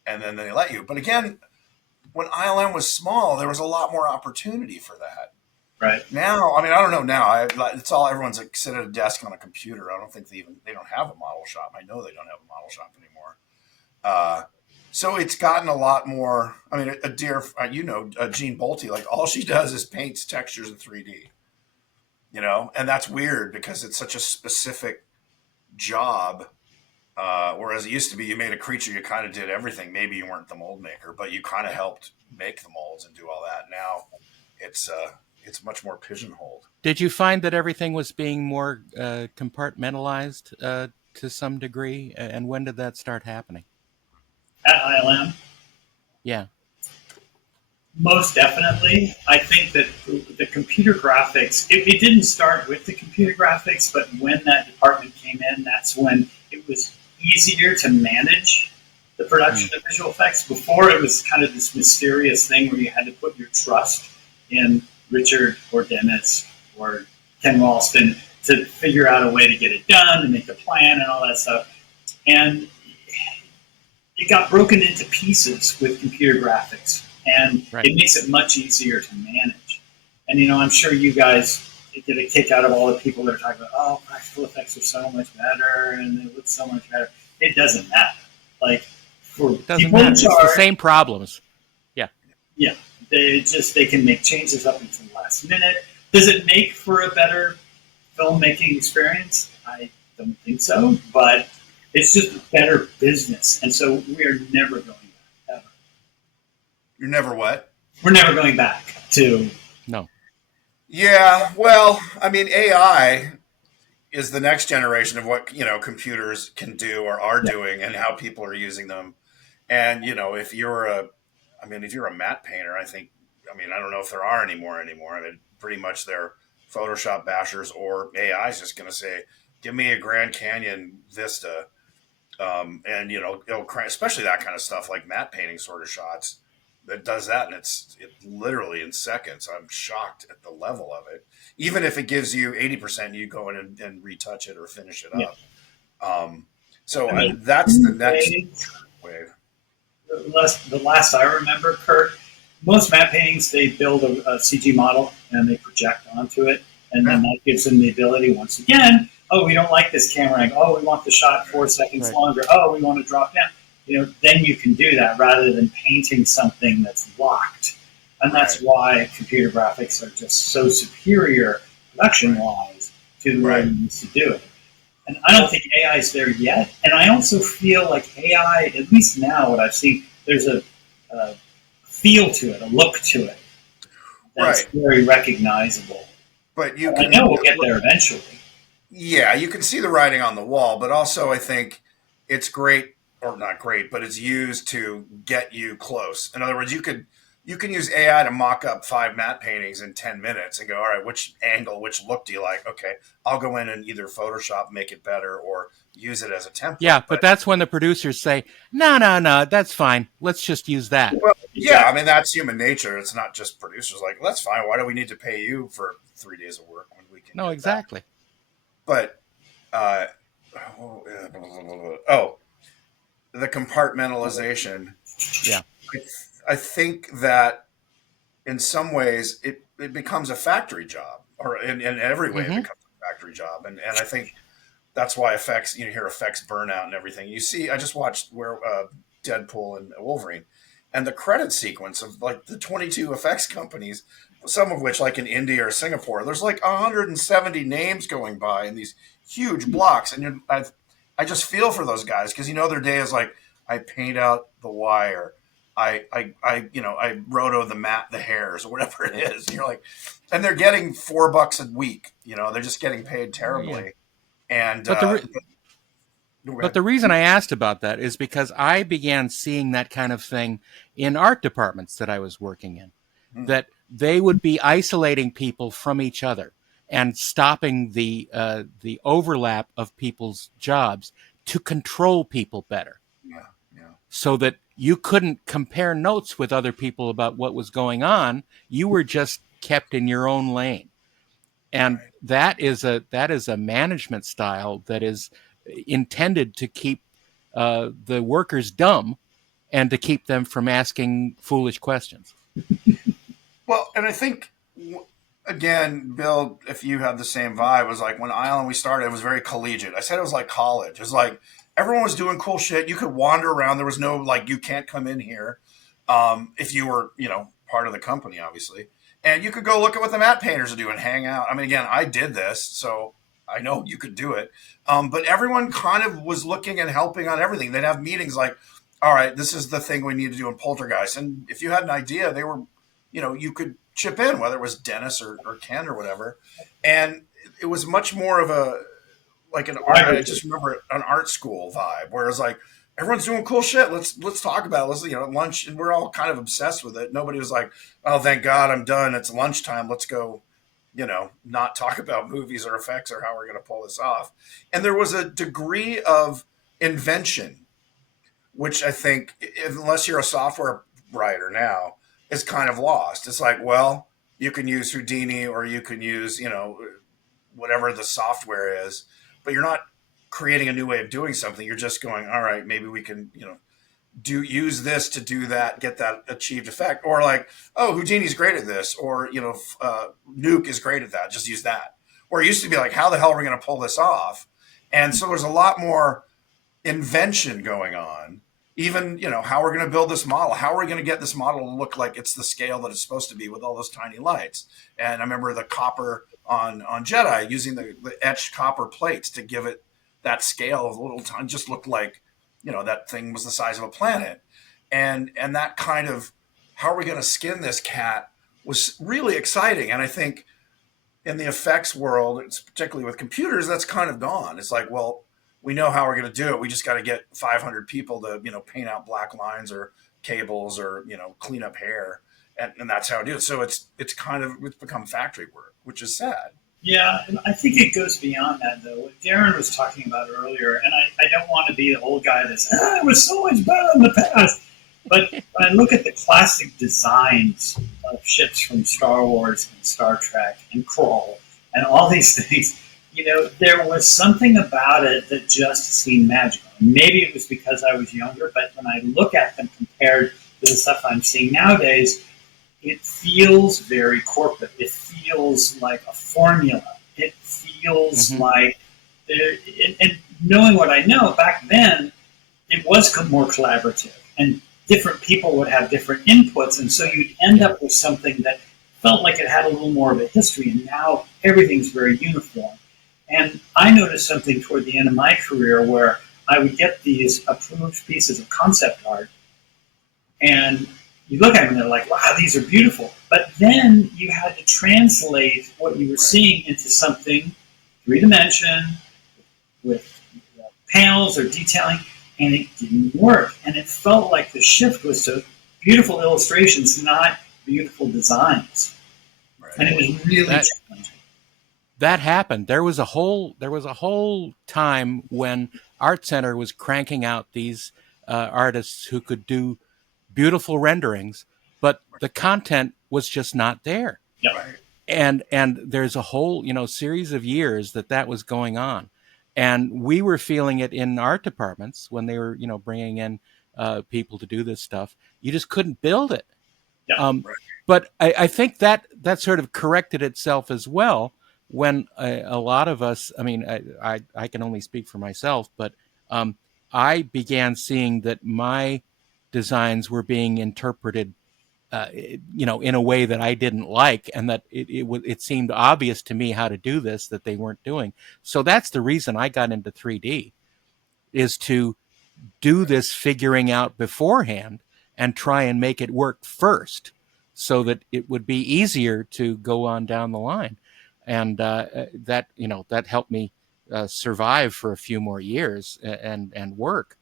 and then they let you. But again, when ILM was small, there was a lot more opportunity for that. Right. Now, I mean, I don't know now. It's all everyone's like sit at a desk on a computer. I don't think they don't have a model shop. I know they don't have a model shop anymore. So it's gotten a lot more. I mean, a dear, Jean Bolte, like all she does is paints textures in 3D. And that's weird because it's such a specific job. Whereas it used to be, you made a creature, you kind of did everything. Maybe you weren't the mold maker, but you kind of helped make the molds and do all that. Now, it's much more pigeonholed. Did you find that everything was being more compartmentalized to some degree? And when did that start happening? At ILM, Yeah. most definitely. I think that the computer graphics, it didn't start with the computer graphics, but when that department came in, that's when it was easier to manage the production of visual effects. Before, it was kind of this mysterious thing where you had to put your trust in Richard or Dennis or Ken Ralston to figure out a way to get it done and make the plan and all that stuff. And it got broken into pieces with computer graphics, and it makes it much easier to manage. And, I'm sure you guys get a kick out of all the people that are talking about, oh, practical effects are so much better and they look so much better. It doesn't matter. Like, for it doesn't people matter. in charge, it's the same problems. Yeah. Yeah. They can make changes up until the last minute. Does it make for a better filmmaking experience? I don't think so, but it's just a better business. And so we are never going back, ever. You're never what? We're never going back to... No. Yeah, well, I mean, AI is the next generation of what, computers can do or are doing and how people are using them. And, if you're a matte painter, I don't know if there are anymore. I mean, pretty much they're Photoshop bashers, or AI is just going to say, give me a Grand Canyon Vista. And, it'll especially that kind of stuff like matte painting sort of shots that does that. And it's literally in seconds. I'm shocked at the level of it. Even if it gives you 80%, you go in and retouch it or finish it up. That's the next wave. The last I remember, Kurt, most matte paintings, they build a CG model and they project onto it. And then that gives them the ability, once again, oh, we don't like this camera angle. Oh, we want the shot 4 seconds longer. Oh, we want to drop down. Then you can do that rather than painting something that's locked. And that's why computer graphics are just so superior production-wise to the way we used to do it. And I don't think AI is there yet. And I also feel like AI, at least now what I've seen, there's a feel to it, a look to it that's very recognizable. But I know we'll get there eventually. Yeah, you can see the writing on the wall, but also I think it's great, or not great, but it's used to get you close. In other words, you can use AI to mock up 5 matte paintings in 10 minutes and go, all right, which angle, which look do you like? Okay, I'll go in and either Photoshop, make it better, or use it as a template. Yeah, but that's when the producers say, no, that's fine. Let's just use that. Well, yeah, I mean, that's human nature. It's not just producers like, that's fine. Why do we need to pay you for 3 days of work when we can? No, exactly. That? But, the compartmentalization. Yeah. I think that in some ways it becomes a factory job, or in every way it becomes a factory job. And I think that's why effects, you hear effects burnout and everything. You see, I just watched Deadpool and Wolverine, and the credit sequence of like the 22 effects companies, some of which like in India or Singapore, there's like 170 names going by in these huge blocks. And I just feel for those guys because, their day is like, I paint out the wire. I roto the hairs or whatever it is. And you're like, and they're getting $4 a week. They're just getting paid terribly. Yeah. And but the reason I asked about that is because I began seeing that kind of thing in art departments that I was working in, that they would be isolating people from each other and stopping the overlap of people's jobs to control people better. So that you couldn't compare notes with other people about what was going on. You were just kept in your own lane. And that is a management style that is intended to keep the workers dumb and to keep them from asking foolish questions. Well, and I think again, Bill, if you have the same vibe, was like when Island we started, it was very collegiate. I said it was like college. It was like everyone was doing cool shit. You could wander around. There was no like you can't come in here if you were part of the company, obviously, and you could go look at what the matte painters are doing, hang out. I mean, again, I did this, so I know you could do it. But everyone kind of was looking and helping on everything. They'd have meetings like, all right, this is the thing we need to do in Poltergeist. And if you had an idea, they were, you could chip in, whether it was Dennis or Ken or whatever. And it was much more of a, like an art, I just remember an art school vibe where it's like, everyone's doing cool shit. Let's talk about it. Let's, lunch. And we're all kind of obsessed with it. Nobody was like, oh, thank God I'm done. It's lunchtime. Let's go, not talk about movies or effects or how we're going to pull this off. And there was a degree of invention, which I think, unless you're a software writer now, is kind of lost. It's like, well, you can use Houdini or you can use, whatever the software is, but you're not creating a new way of doing something. You're just going, all right, maybe we can, use this to do that, get that achieved effect. Or like, oh, Houdini's great at this, or, Nuke is great at that. Just use that. Or it used to be like, how the hell are we going to pull this off? And so there's a lot more invention going on. Even, how we're going to build this model, how are we going to get this model to look like it's the scale that it's supposed to be with all those tiny lights. And I remember the copper on Jedi, using the etched copper plates to give it that scale of a little time, just looked like, that thing was the size of a planet. And that kind of, how are we going to skin this cat, was really exciting. And I think in the effects world, it's particularly with computers, that's kind of gone. It's like, well, we know how we're going to do it. We just got to get 500 people to, paint out black lines or cables or, clean up hair. And that's how it is. So it's become factory work, which is sad. Yeah, and I think it goes beyond that, though. What Darren was talking about earlier, and I don't want to be the old guy that's, it was so much better in the past. But when I look at the classic designs of ships from Star Wars and Star Trek and Kroll and all these things, there was something about it that just seemed magical. Maybe it was because I was younger, but when I look at them compared to the stuff I'm seeing nowadays, it feels very corporate. It feels like a formula. It feels like, and knowing what I know, back then, it was more collaborative. And different people would have different inputs. And so you'd end up with something that felt like it had a little more of a history. And now everything's very uniform. And I noticed something toward the end of my career where I would get these approved pieces of concept art, and you look at them and they're like, wow, these are beautiful. But then you had to translate what you were seeing into something three-dimension with panels or detailing, and it didn't work. And it felt like the shift was to beautiful illustrations, not beautiful designs. Right. And it was really challenging. That happened. There was a whole time when Art Center was cranking out these artists who could do beautiful renderings, but the content was just not there. Yep. And there's a whole series of years that was going on, and we were feeling it in art departments when they were bringing in people to do this stuff. You just couldn't build it. Yep. But I think that sort of corrected itself as well when a lot of us, I mean, I can only speak for myself, but I began seeing that my designs were being interpreted, in a way that I didn't like, and that it seemed obvious to me how to do this that they weren't doing. So that's the reason I got into 3D, is to do this figuring out beforehand and try and make it work first, so that it would be easier to go on down the line. And that helped me survive for a few more years and work.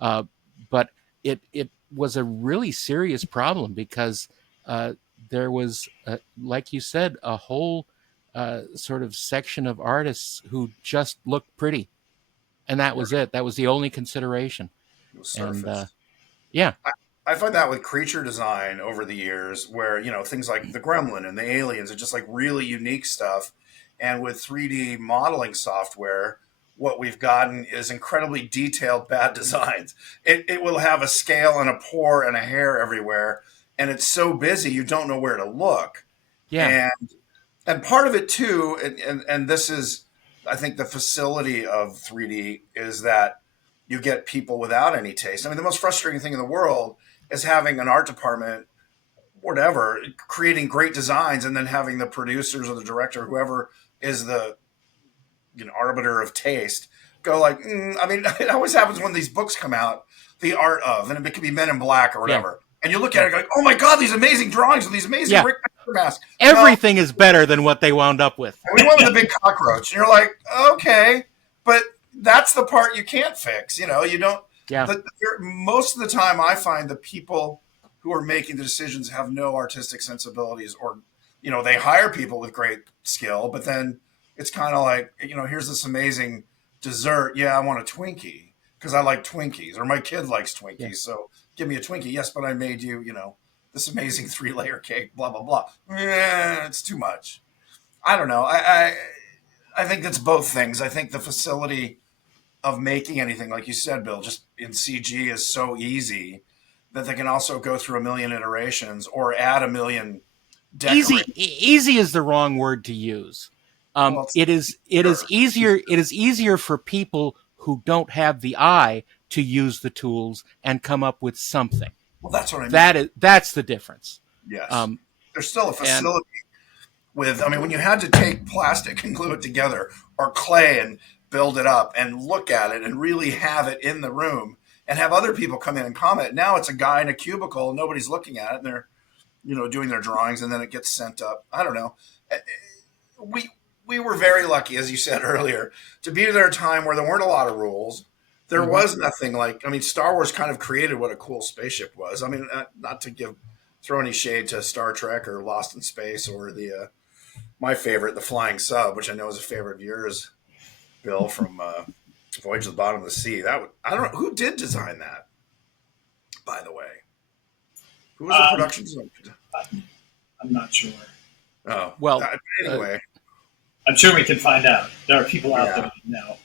But it was a really serious problem because there was, like you said, a whole sort of section of artists who just looked pretty, and that was it. That was the only consideration. It was surface. And yeah. I find that with creature design over the years, where things like the Gremlin and the aliens are just like really unique stuff, and with 3D modeling software, what we've gotten is incredibly detailed bad designs. It will have a scale and a pour and a hair everywhere, and it's so busy you don't know where to look. Yeah. And part of it too, and this is, I think, the facility of 3D is that you get people without any taste. I mean, the most frustrating thing in the world is having an art department, whatever, creating great designs, and then having the producers or the director, whoever is the arbiter of taste, go like, I mean, it always happens when these books come out, the art of, and it could be Men in Black or Yeah. whatever. And you look at it like, oh my God, these amazing drawings with these amazing Yeah. Rick Baker masks. Everything is better than what they wound up with. We went with the big cockroach. And you're like, okay, but that's the part you can't fix. You don't. Yeah. But most of the time, I find the people who are making the decisions have no artistic sensibilities, or they hire people with great skill, but then it's kind of like, here's this amazing dessert. Yeah, I want a Twinkie because I like Twinkies, or my kid likes Twinkies. Yeah. So give me a Twinkie. Yes, but I made you, this amazing 3-layer cake, blah, blah, blah. It's too much. I don't know. I think that's both things. I think the facility of making anything, like you said, Bill, just in CG is so easy that they can also go through a million iterations or add a million decorations. Easy is the wrong word to use. It is easier for people who don't have the eye to use the tools and come up with something. Well, that's what I mean. That's the difference. Yes. There's still a facility when you had to take plastic and glue it together, or clay and build it up and look at it and really have it in the room and have other people come in and comment. Now it's a guy in a cubicle and nobody's looking at it, and they're, doing their drawings, and then it gets sent up. I don't know. We were very lucky, as you said earlier, to be at a time where there weren't a lot of rules. There was nothing like, Star Wars kind of created what a cool spaceship was. Not to throw any shade to Star Trek or Lost in Space or my favorite, the Flying Sub, which I know is a favorite of yours, Bill, from Voyage to the Bottom of the Sea. I don't know who did design that, by the way. Who was the production designer? I'm not sure. Oh, well, anyway. I'm sure we can find out. There are people out there who know.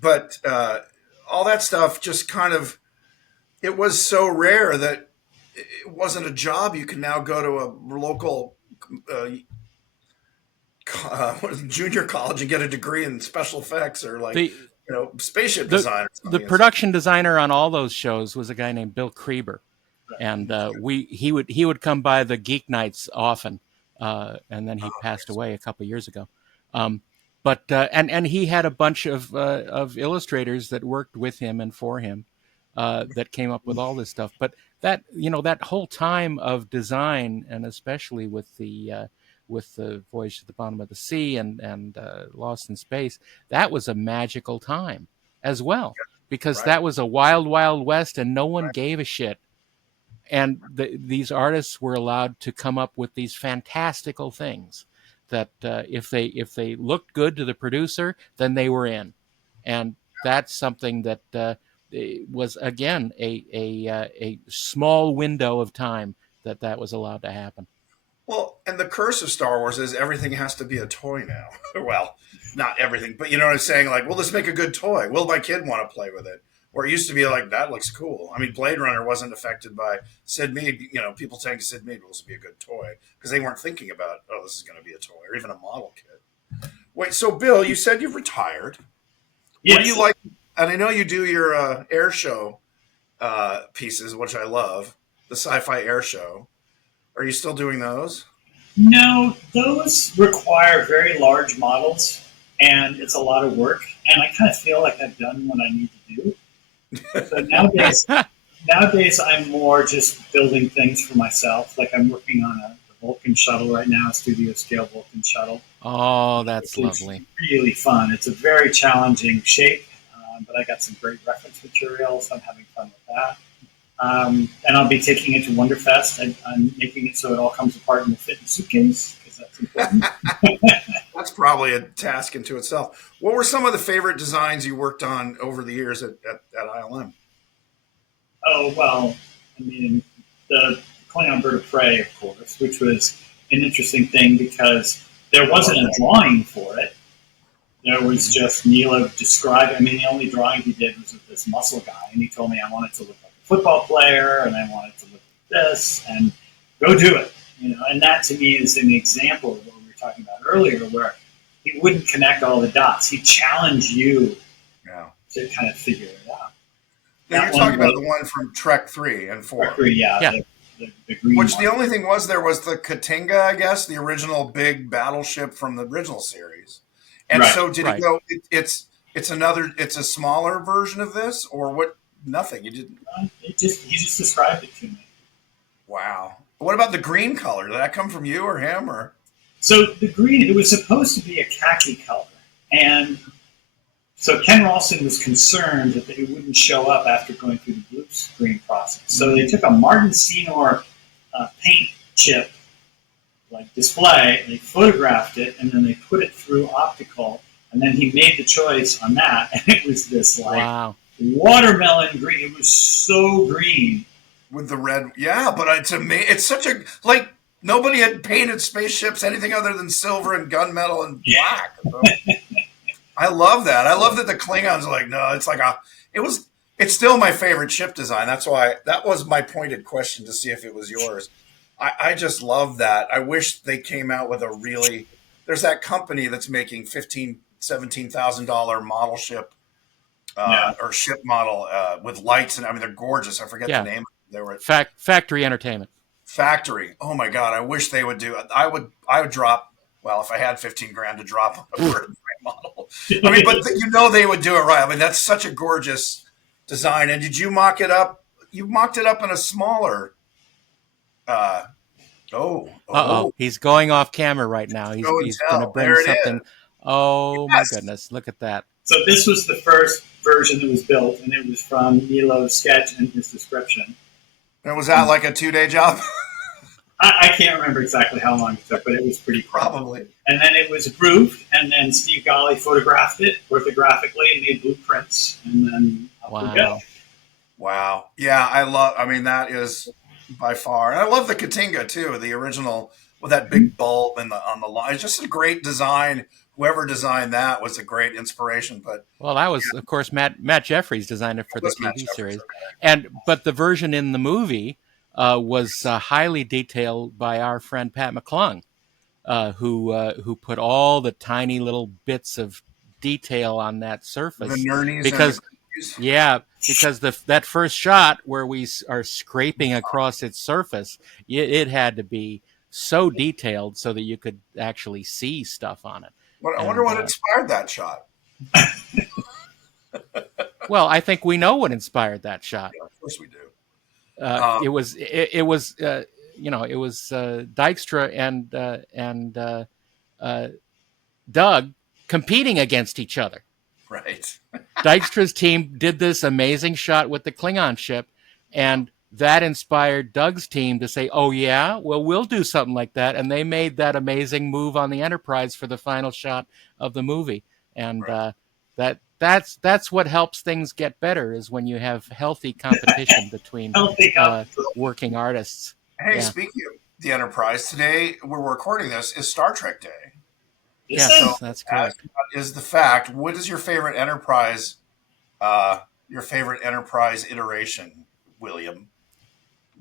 But all that stuff just kind of, it was so rare that it wasn't a job. You can now go to a local junior college and get a degree in special effects, or spaceship design. The production designer on all those shows was a guy named Bill Kreber, and he would come by the Geek Nights often, and then he passed away a couple of years ago. But he had a bunch of illustrators that worked with him and for him that came up with all this stuff. But that whole time of design, and especially with the Voyage to the Bottom of the Sea and Lost in Space, that was a magical time as well, because that was a wild, wild west, and no one gave a shit. And these artists were allowed to come up with these fantastical things that if they looked good to the producer, then they were in. And that's something that was, again, a small window of time that was allowed to happen. Well, and the curse of Star Wars is everything has to be a toy now. Well, not everything, but you know what I'm saying? Like, well, let's make a good toy. Will my kid want to play with it? Or it used to be like, that looks cool. Blade Runner wasn't affected by Sid Mead. People saying Sid Mead will be a good toy because they weren't thinking about, this is going to be a toy, or even a model kit. Wait, so Bill, you said you've retired. Yes. What do you like? And I know you do your air show pieces, which I love, the sci-fi air show. Are you still doing those? No, those require very large models, and it's a lot of work. And I kind of feel like I've done what I need to do. So nowadays I'm more just building things for myself. Like I'm working on a Vulcan shuttle right now, a studio scale Vulcan shuttle. Oh, that's lovely. Really fun. It's a very challenging shape, but I got some great reference materials. I'm having fun with that. And I'll be taking it to Wonderfest. I'm making it so it all comes apart in the fit and suitcase, because that's important. That's probably a task into itself. What were some of the favorite designs you worked on over the years at ILM? Oh, well, the Klingon Bird of Prey, of course, which was an interesting thing because there wasn't a drawing for it. There was just Milo describing. I mean, the only drawing he did was of this muscle guy, and he told me I wanted to look like a football player, and I wanted to look like this, and go do it. And that to me is an example of what we were talking about earlier, where he wouldn't connect all the dots. He challenged you Yeah. to kind of figure it out. Now you're talking about the one from Trek 3 and 4. Trek 3, yeah. The green Which one. the only thing was, there was the Katinga, I guess, the original big battleship from the original series. And Right. so did Right. it go, it's a smaller version of this, or what? Nothing. You didn't. He just described it to me. Wow. What about the green color? Did that come from you or him, or? So the green, it was supposed to be a khaki color. And so Ken Ralston was concerned that it wouldn't show up after going through the blue screen process. So they took a Martin Seymour paint chip like display, they photographed it, and then they put it through optical, and then he made the choice on that, and it was this like watermelon green. It was so green with the red. Yeah, but to me, it's such a like nobody had painted spaceships anything other than silver and gunmetal and black. So, I love that. I love that the Klingons are like, no, it's like it's still my favorite ship design. That's why that was my pointed question to see if it was yours. I just love that. I wish they came out with a really. There's that company that's making $17,000 model ship or ship model with lights, and I mean they're gorgeous. I forget the name. They were Factory Entertainment. Factory. Oh my god! I wish they would do it. I would drop. Well, if I had 15 grand to drop on a bird model, I mean, but they would do it right. I mean, that's such a gorgeous design. And did you mock it up? You mocked it up in a smaller. He's going off camera right now. He's going to bring something. Oh, yes. My goodness. Look at that. So this was the first version that was built, and it was from Milo's sketch and his description. And was that like a 2-day job? I can't remember exactly how long it took, but it was pretty cool. Probably. And then it was approved, and then Steve Golly photographed it orthographically and made blueprints, and then wow. We go. Wow. Yeah, I mean, that is by far. And I love the Katinga, too, the original with that big bulb and on the line. It's just a great design. Whoever designed that was a great inspiration. But that was, of course, Matt Jeffries designed it for the TV series. But the version in the movie was highly detailed by our friend Pat McClung, who put all the tiny little bits of detail on that surface. The nernies because that first shot where we are scraping across its surface, it had to be so detailed so that you could actually see stuff on it. I wonder what inspired that shot. Well, I think we know what inspired that shot. Yeah, of course we do. It was Dykstra and Doug competing against each other. Right. Dykstra's team did this amazing shot with the Klingon ship, and that inspired Doug's team to say, "Oh yeah, well we'll do something like that." And they made that amazing move on the Enterprise for the final shot of the movie. And that's what helps things get better, is when you have healthy competition between working artists. Hey, speaking of the Enterprise, today we're recording this is Star Trek Day. Yes, so that's correct. Is the fact. What is your favorite Enterprise? Your favorite Enterprise iteration, William?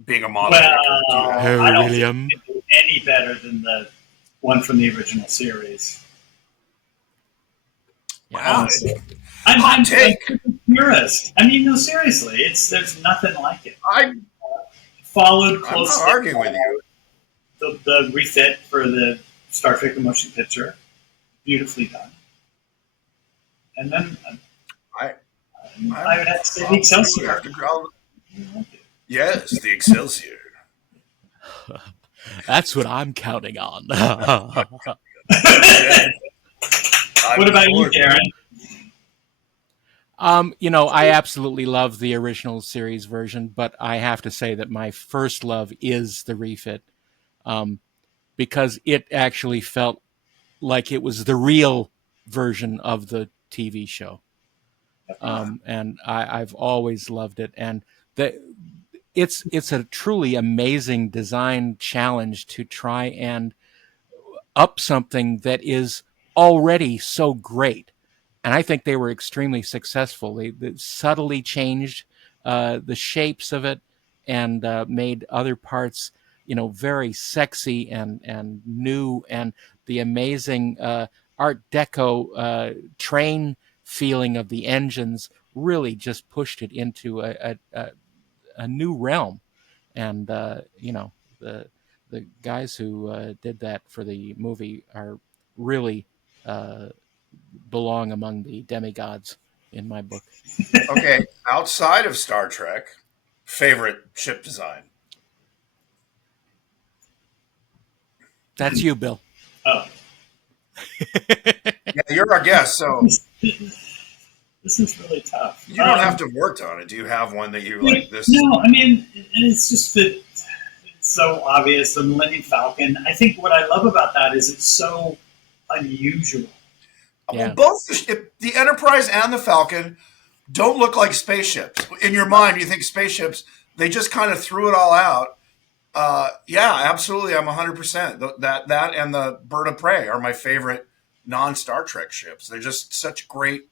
Being a model. I don't think it do any better than the one from the original series. Wow. I'm a purist. I mean, no, seriously, there's nothing like it. I followed closely. I'm not arguing with you. The refit for the Star Trek the Motion Picture, beautifully done. And then I would have to say the Excelsior. Yes, the Excelsior. That's what I'm counting on. What about you, Darren? I absolutely love the original series version, but I have to say that my first love is the refit, because it actually felt like it was the real version of the TV show. And I've always loved it. And it's a truly amazing design challenge to try and up something that is already so great. And I think they were extremely successful. They subtly changed the shapes of it and made other parts, very sexy and new. And the amazing Art Deco train feeling of the engines really just pushed it into a new realm. And the the guys who did that for the movie are really uh, belong among the demigods in my book. Okay, outside of Star Trek, favorite ship design? That's you, Bill. Oh, Yeah, you're our guest, so this is really tough. you don't have to have worked on it. Do you have one that you Yeah, like this? no, I mean, and it's just that it's so obvious. The Millennium Falcon. I think what I love about that is it's so unusual. Well, Yeah. both the Enterprise and the Falcon don't look like spaceships. In your mind, you think spaceships. They just kind of threw it all out. Yeah, absolutely. I'm 100%. That and the Bird of Prey are my favorite non-Star Trek ships. They're just such great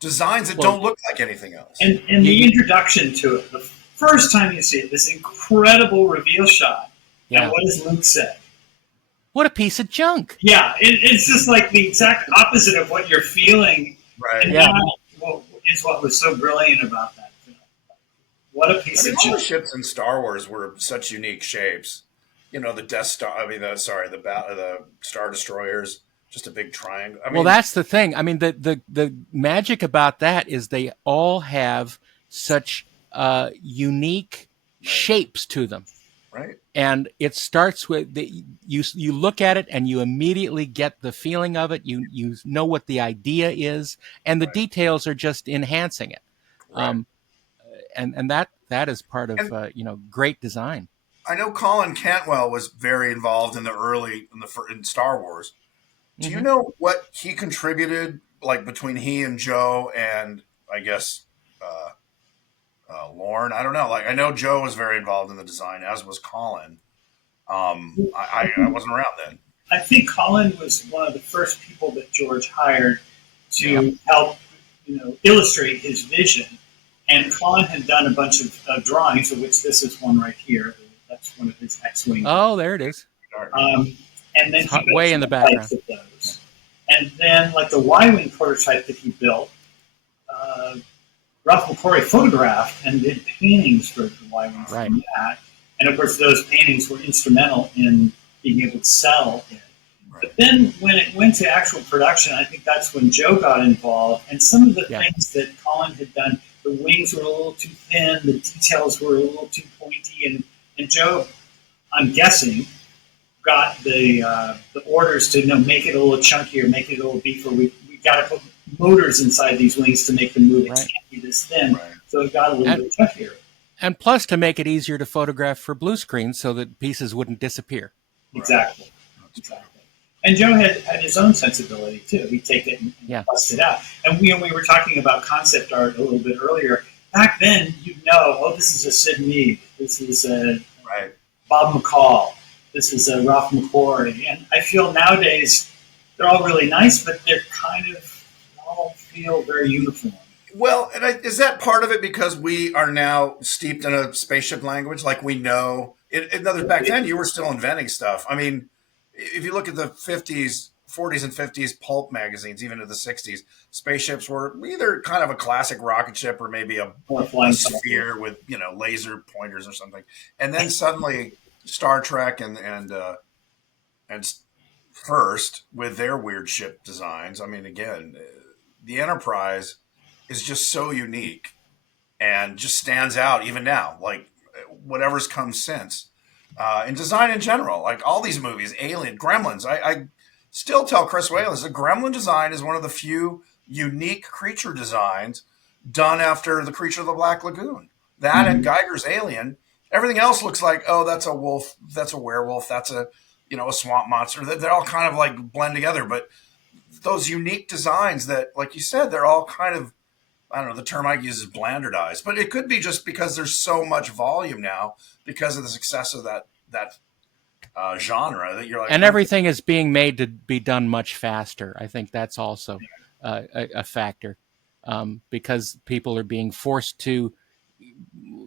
designs that Well, don't look like anything else. And you, the you introduction to it, the first time you see it, this incredible reveal shot. And yeah. what does Luke say? What a piece of junk. Yeah, it's just like the exact opposite of what you're feeling. Right. And Yeah. that is what was so brilliant about that film. What a I piece mean, of all the junk. ships in Star Wars were such unique shapes. You know, the Death Star. I mean, the Star Destroyers, just a big triangle. I Well, mean, that's the thing. I mean, the magic about that is they all have such unique right, shapes to them. right, And it starts with you look at it and you immediately get the feeling of it. You know what the idea is, and the right, details are just enhancing it. right. Um, and that is part of And great design. I know Colin Cantwell was very involved in the early in Star Wars. Do you Hmm. know what he contributed, like between he and Joe and I guess uh, Lorne? I don't know. Like I know Joe was very involved in the design, as was Colin. I wasn't around then. I think Colin was one of the first people that George hired Yeah. to help, illustrate his vision. And Colin had done a bunch of drawings, of which this is one right here. That's one of his X-wing. Oh, there it is. Um, and then It's he built way in the background. prototypes of those. And then, like the Y-wing prototype that he built, uh, Ralph McQuarrie photographed and did paintings for the Y-wing Right. from that. And of course, those paintings were instrumental in being able to sell it. Right. But then when it went to actual production, I think that's when Joe got involved. And some of the Yeah. things that Colin had done, the wings were a little too thin, the details were a little too pointy. And Joe, I'm guessing, got the orders to make it a little chunkier, make it a little beefier. We got to put motors inside these wings to make them move. It Right. can't be this thin. Right. So it got a little bit chunkier. And plus to make it easier to photograph for blue screen so that pieces wouldn't disappear. Exactly. Exactly. And Joe had his own sensibility too. He'd take it and Yeah. bust it out. And we were talking about concept art a little bit earlier. Back then, this is a Sid Mead. This is a Right. Bob McCall. This is a Ralph McQuarrie. And I feel nowadays they're all really nice, but they're all feel very uniform. Well, is that part of it because we are now steeped in a spaceship language? Like we know, back then you were still inventing stuff. I mean, if you look at the 50s, 40s and 50s pulp magazines, even to the 60s, spaceships were either kind of a classic rocket ship or maybe a sphere with, laser pointers or something. And then suddenly Star Trek and First with their weird ship designs. I mean, again, the Enterprise is just so unique and just stands out even now, like whatever's come since. In design in general, like all these movies, Alien, Gremlins, I still tell Chris Wallace the Gremlin design is one of the few unique creature designs done after the Creature of the Black Lagoon. That and Geiger's Alien, everything else looks like, oh, that's a wolf, that's a werewolf, that's a swamp monster. They're all kind of like blend together, but those unique designs that, like you said, they're all kind of, I don't know, the term I use is blandardized, but it could be just because there's so much volume now because of the success of that genre that you're like, And okay, everything is being made to be done much faster. I think that's also a factor, because people are being forced to,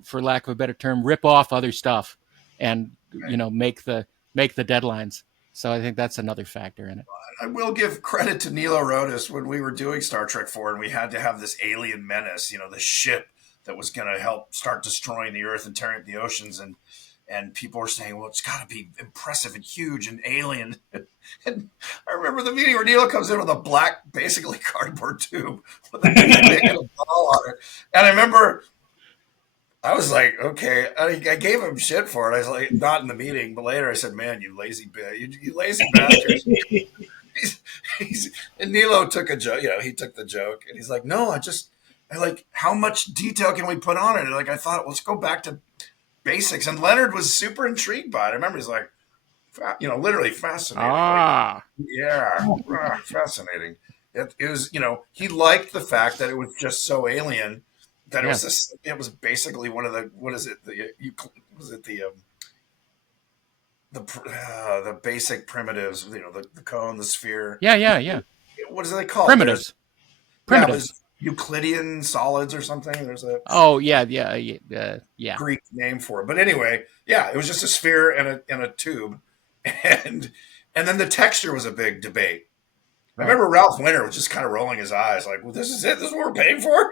for lack of a better term, rip off other stuff and make the deadlines. So I think that's another factor in it. I will give credit to Nilo Rodis when we were doing Star Trek 4 and we had to have this alien menace, the ship that was going to help start destroying the Earth and tearing up the oceans. And people were saying, well, it's got to be impressive and huge and alien. And I remember the meeting where Nilo comes in with a black, basically cardboard tube with a big ball on it. And I remember I was like, okay. I gave him shit for it. I was like, not in the meeting, but later I said, man, you lazy bitch, you lazy bastard. And Nilo took a joke, he took the joke and he's like, no, I like, how much detail can we put on it? Like, I thought, let's go back to basics. And Leonard was super intrigued by it. I remember he's like, literally fascinating. Ah, like, yeah, fascinating. It was, he liked the fact that it was just so alien that it was basically one of the, what is it? The basic primitives, the cone, the sphere. yeah. What is it called? Primitives. Primitives. Euclidean solids or something. There's a yeah. Greek name for it. But anyway, yeah, it was just a sphere and a tube, and then the texture was a big debate. Right. I remember Ralph Winter was just kind of rolling his eyes, like, "Well, this is it. This is what we're paying for."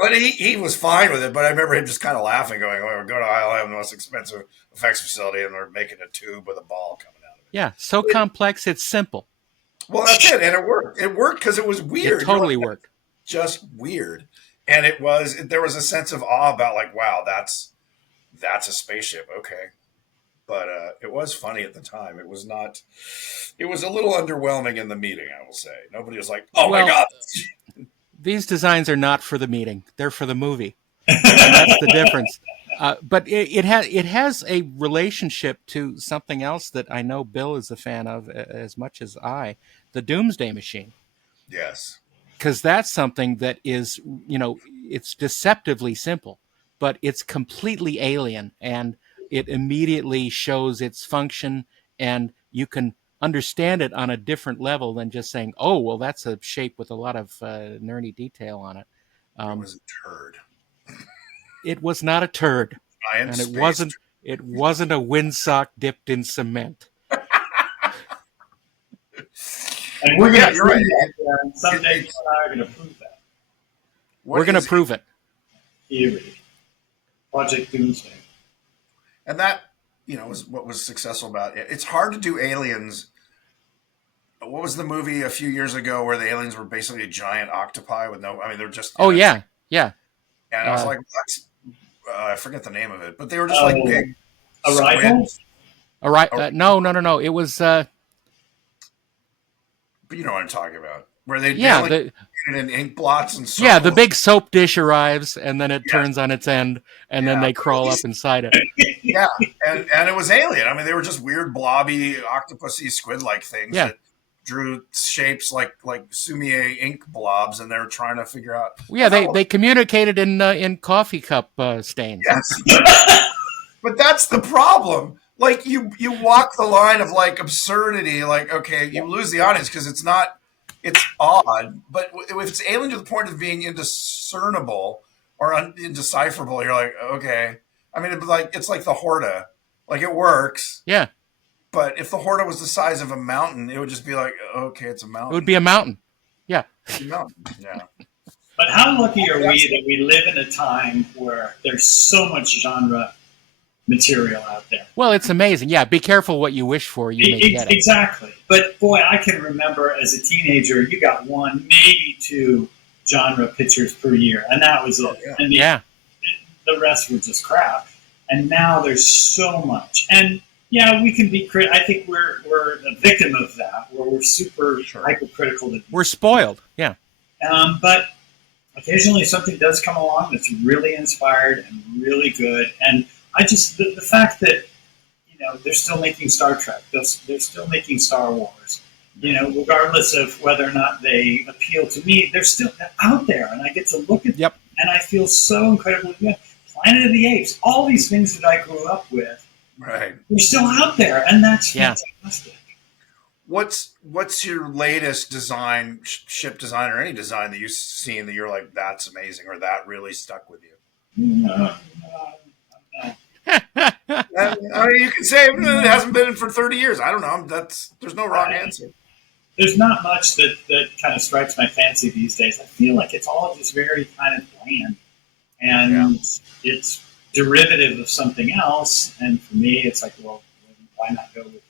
But he was fine with it. But I remember him just kind of laughing, going, "Oh, we're going to ILM, the most expensive effects facility, and they're making a tube with a ball coming out of it." Yeah, so complex, it's simple. Well, that's it, and it worked. It worked because it was weird. It totally worked. Just weird, and there was a sense of awe about, like, wow, that's a spaceship, okay. But it was funny at the time. It was not. It was a little underwhelming in the meeting, I will say. Nobody was like, "Oh my god!" These designs are not for the meeting; they're for the movie. And that's the difference. But it has a relationship to something else that I know Bill is a fan of as much as I, the Doomsday Machine. Yes. Because that's something that is, it's deceptively simple, but it's completely alien, and it immediately shows its function, and you can understand it on a different level than just saying, oh, well, that's a shape with a lot of nerdy detail on it. It was a turd. It was not a turd, and it wasn't a windsock dipped in cement. And we're going to prove that. Someday you and I are going to prove that. We're going to prove it. Theory. Project Doomsday. And that, was what was successful about it. It's hard to do aliens. What was the movie a few years ago where the aliens were basically a giant octopi with they're just... Oh, yeah. And I was like, I forget the name of it, but they were just like big... Arrival? No. It was... But you know what I'm talking about. Where they in ink blots and circles. Yeah, the big soap dish arrives, and then it turns on its end, and then they crawl up inside it. Yeah, and it was alien. They were just weird, blobby, octopusy, squid-like things that drew shapes like Sumier ink blobs, and they were trying to figure out... Yeah, they communicated in coffee cup stains. Yes. But that's the problem. Like, you walk the line of, like, absurdity. Like, okay, you lose the audience because it's odd. But if it's alien to the point of being indiscernible or indecipherable, you're like, okay. It's like the Horta. Like, it works. Yeah. But if the Horta was the size of a mountain, it would just be like, okay, it's a mountain. It would be a mountain. Yeah. It's a mountain, yeah. But how lucky are we that we live in a time where there's so much genre material out there? Well, it's amazing. Yeah, be careful what you wish for. You may get it. Exactly. But boy, I can remember as a teenager, you got one, maybe two genre pictures per year, and that was it. Yeah. And the rest were just crap. And now there's so much. And yeah, we can be I think we're a victim of that, where we're super hypercritical. We're spoiled. Yeah. But occasionally something does come along that's really inspired and really good. And I just, the fact that, they're still making Star Trek, they're still making Star Wars, regardless of whether or not they appeal to me, they're still out there, and I get to look at them, and I feel so incredibly good. Planet of the Apes, all these things that I grew up with, Right. They're still out there, and that's Yeah. fantastic. What's your latest design, ship design, or any design that you've seen that you're like, that's amazing, or that really stuck with you? Uh, I mean, you can say it hasn't been in for 30 years. I don't know. There's no wrong I, answer. there's not much that kind of strikes my fancy these days. I feel like it's all just very kind of bland, Yeah. and it's derivative of something else. And for me, it's like, well, why not go with you?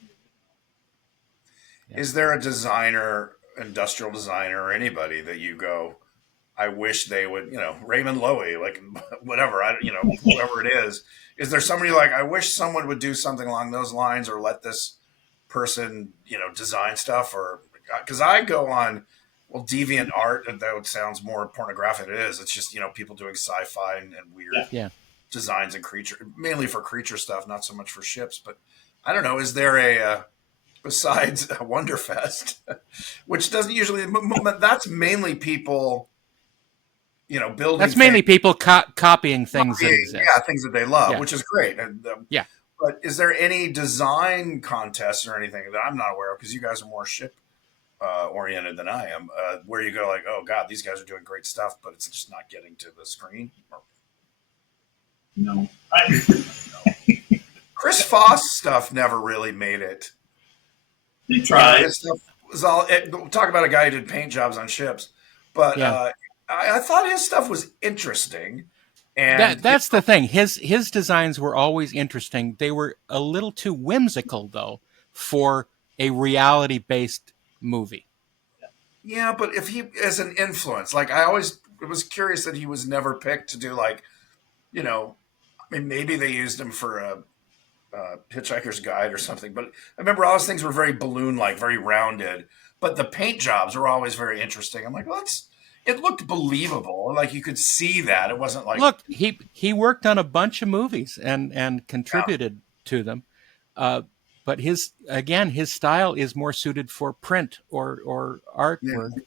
Yeah. Is there a designer, industrial designer, or anybody that you go, I wish they would, Raymond Loewy, like whatever, whoever it is. Is there somebody like, I wish someone would do something along those lines or let this person, design stuff? Or because I go on, well, deviant art, and that sounds more pornographic than it is. It's just, people doing sci-fi and weird Yeah. Yeah. designs and creature, mainly for creature stuff, not so much for ships. But I don't know, is there besides Wonderfest, which doesn't usually, that's mainly people, building That's things, mainly people copying things that yeah, exist. things that they love, Yeah. which is great. And Yeah. but is there any design contests or anything that I'm not aware of? Because you guys are more ship oriented than I am, where you go like, oh god, these guys are doing great stuff, but it's just not getting to the screen. No, Chris Foss stuff never really made it. they tried. His stuff was all. Talk about a guy who did paint jobs on ships, but Yeah. I thought his stuff was interesting, and That's the thing. His designs were always interesting. They were a little too whimsical though for a reality based movie. yeah, but if he as an influence, like I always was curious that he was never picked to do like, I mean, maybe they used him for a Hitchhiker's Guide or something. But I remember all those things were very balloon like, very rounded. But the paint jobs were always very interesting. I'm like, well, it looked believable. Like you could see that it wasn't like, Look, he worked on a bunch of movies and yeah, contributed to them. Uh, but his style is more suited for print or artwork yeah.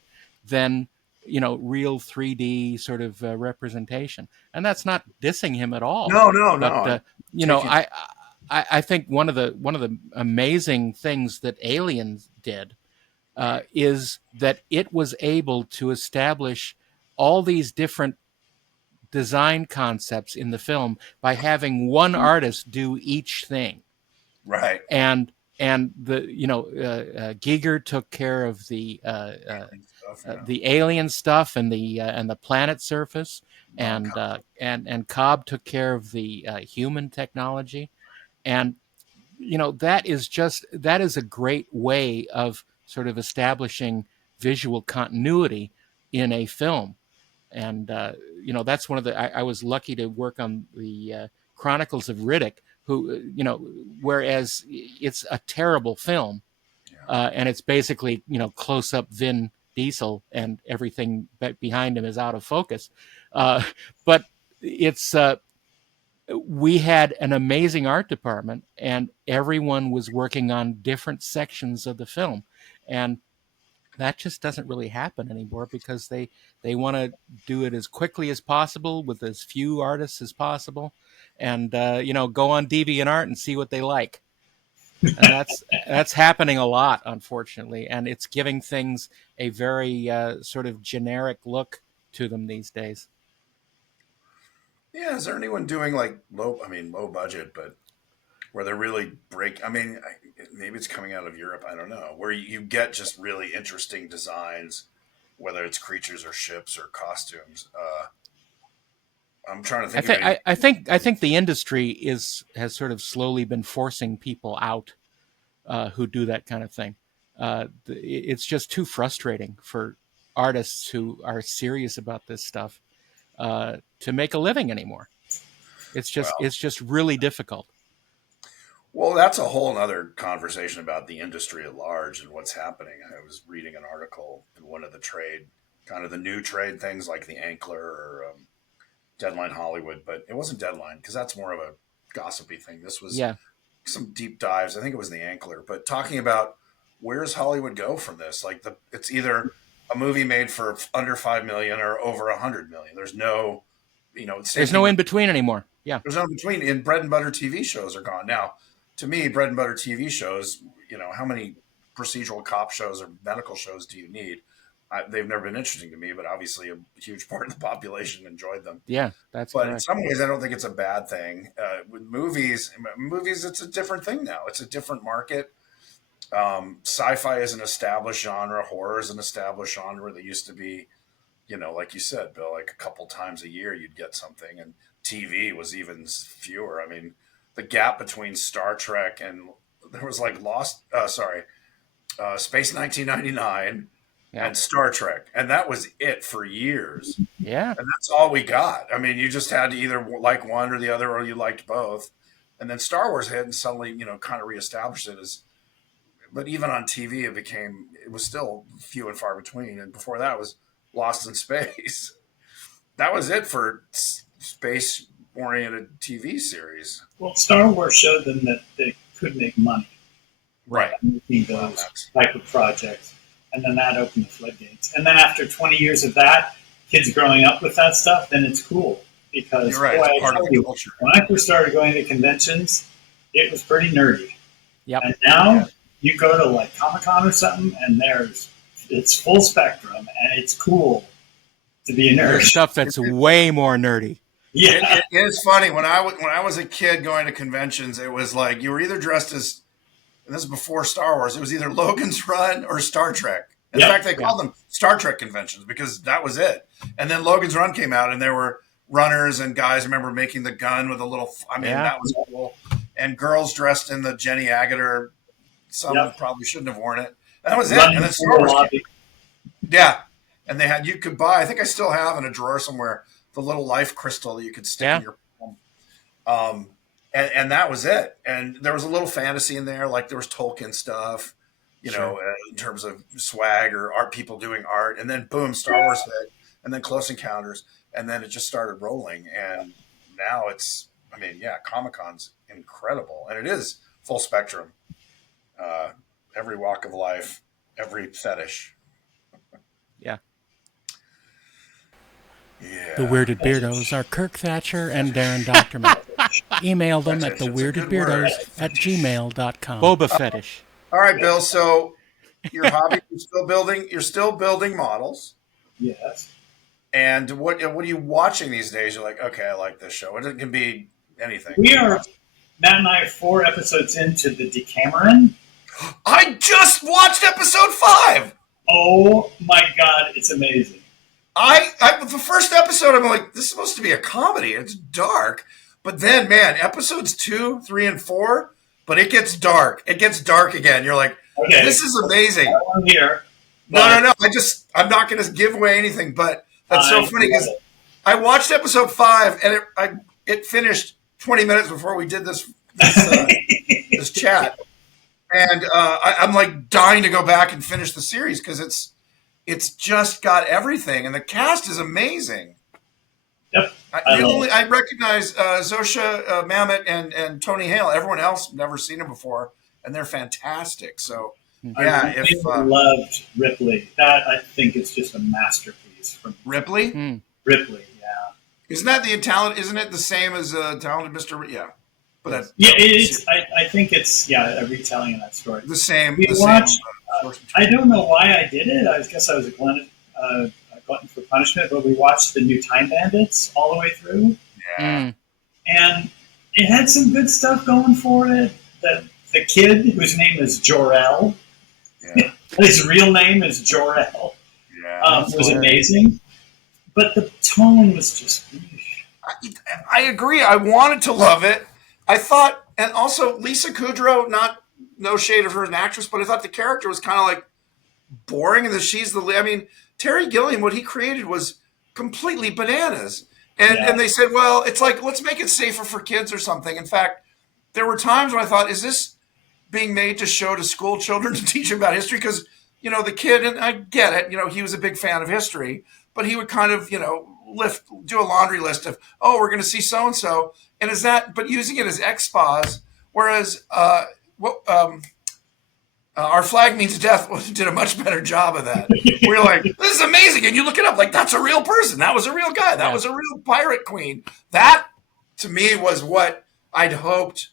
than real 3D sort of representation. And that's not dissing him at all. No, no, no. But I'm you know, taking, I think one of the amazing things that Aliens did is that it was able to establish all these different design concepts in the film by having one artist do each thing. right. And the Giger took care of Alien stuff, yeah. the alien stuff and the planet surface, Oh, and Cobb took care of the human technology. And that is a great way of sort of establishing visual continuity in a film. And that's one of the I was lucky to work on the Chronicles of Riddick, who whereas it's a terrible film, yeah. and it's basically close up Vin Diesel and everything behind him is out of focus, but it's we had an amazing art department, and everyone was working on different sections of the film, and that just doesn't really happen anymore because they want to do it as quickly as possible with as few artists as possible, and go on DeviantArt and see what they like. And that's happening a lot, unfortunately, and it's giving things a very sort of generic look to them these days. Yeah. Is there anyone doing like low budget, but where they're really break? I mean, maybe it's coming out of Europe. I don't know. Where you get just really interesting designs, whether it's creatures or ships or costumes. I'm trying to I think of think any. I think the industry has sort of slowly been forcing people out who do that kind of thing. It's just too frustrating for artists who are serious about this stuff to make a living anymore. Well, It's just really difficult. well, that's a whole other conversation about the industry at large and what's happening. I was reading an article in one of the trade, kind of the new trade things like the Ankler or Deadline Hollywood, but it wasn't Deadline because that's more of a gossipy thing. This was Yeah, some deep dives. I think it was the Ankler, but talking about where's Hollywood go from this? Like it's either a movie made for under 5 million or over 100 million. There's no, same there's thing no with in between anymore. Yeah, there's no in between. In bread and butter TV shows are gone now. to me, bread and butter TV shows, how many procedural cop shows or medical shows do you need? They've never been interesting to me, but obviously a huge part of the population enjoyed them. Yeah, that's But in correct. some ways, I don't think it's a bad thing. With movies, it's a different thing now. It's a different market. Sci-fi is an established genre. Horror is an established genre that used to be, like you said, Bill, like a couple times a year you'd get something, and TV was even fewer. I mean, the gap between Star Trek and there was like Space 1999 Yeah. and Star Trek, and that was it for years. Yeah. And that's all we got. I mean, you just had to either like one or the other, or you liked both. And then Star Wars hit and suddenly, kind of reestablished it as. But even on TV, it was still few and far between. And before that was Lost in Space. That was it for space-oriented TV series. Well, Star Wars showed them that they could make money Right. making those type of projects. And then that opened the floodgates. And then after 20 years of that, kids growing up with that stuff, then it's cool. Because You're right. boy, It's part of the culture. when I first started going to conventions, it was pretty nerdy. Yep. And now you go to like Comic-Con or something, and it's full spectrum, and it's cool to be a nerd. There's stuff that's way more nerdy. Yeah. It's funny. When I was a kid going to conventions, it was like you were either dressed as, and this is before Star Wars, it was either Logan's Run or Star Trek. In fact, they called them Star Trek conventions because that was it. And then Logan's Run came out, and there were runners and guys, I remember making the gun with a little, that was cool. And girls dressed in the Jenny Agutter. Some probably shouldn't have worn it. That was it. And then Star Wars came. Yeah. And you could buy, I think I still have in a drawer somewhere, the little life crystal that you could stick in your palm. And that was it. And there was a little fantasy in there, like there was Tolkien stuff, in terms of swag or art, people doing art. And then boom, Star Wars hit, and then Close Encounters, and then it just started rolling. And now it's, Comic-Con's incredible, and it is full spectrum. Every walk of life, every fetish. Yeah. Yeah. The Weirded Beardos are Kirk Thatcher and Darren Doctorman. Email them at theweirdedbeardos@gmail.com. Boba fetish. All right, Bill. So your hobby, you're still building models. Yes. And what are you watching these days? You're like, okay, I like this show. It can be anything. Matt and I are 4 episodes into the Decameron. I just watched episode 5. Oh my God, it's amazing. The first episode, I'm like, this is supposed to be a comedy. It's dark. But then, man, episodes 2, 3, and 4, but it gets dark. It gets dark again. You're like, okay, this is amazing. I'm here. No. I'm not going to give away anything, but that's so funny because I watched episode 5 and it finished 20 minutes before we did this chat. And I'm like dying to go back and finish the series because it's just got everything, and the cast is amazing. Yep. I recognize Zosha Mamet and Tony Hale. Everyone else never seen them before, and they're fantastic. So I loved Ripley. That I think is just a masterpiece from Ripley. Ripley, yeah. Isn't that the talent? Isn't it the same as Talented Mr. Yeah. But it is. I think it's a retelling of that story. The same. I don't know why I did it. I guess I was a glutton for punishment. But we watched the new Time Bandits all the way through. Yeah. And it had some good stuff going for it. The kid whose name is Jor-El, his real name is Jor-El, was amazing. But the tone was just. I agree. I wanted to love it. I thought, and also Lisa Kudrow, no shade of her as an actress, but I thought the character was kind of like boring, and Terry Gilliam, what he created was completely bananas. And they said, well, it's like, let's make it safer for kids or something. In fact, there were times when I thought, is this being made to show to school children to teach them about history? Because, the kid, and I get it, he was a big fan of history, but he would kind of, do a laundry list of, we're going to see so-and-so. And but using it as expos, whereas Our Flag Means Death did a much better job of that. We're like, this is amazing. And you look it up, like, that's a real person. That was a real guy. That was a real pirate queen. That, to me, was what I'd hoped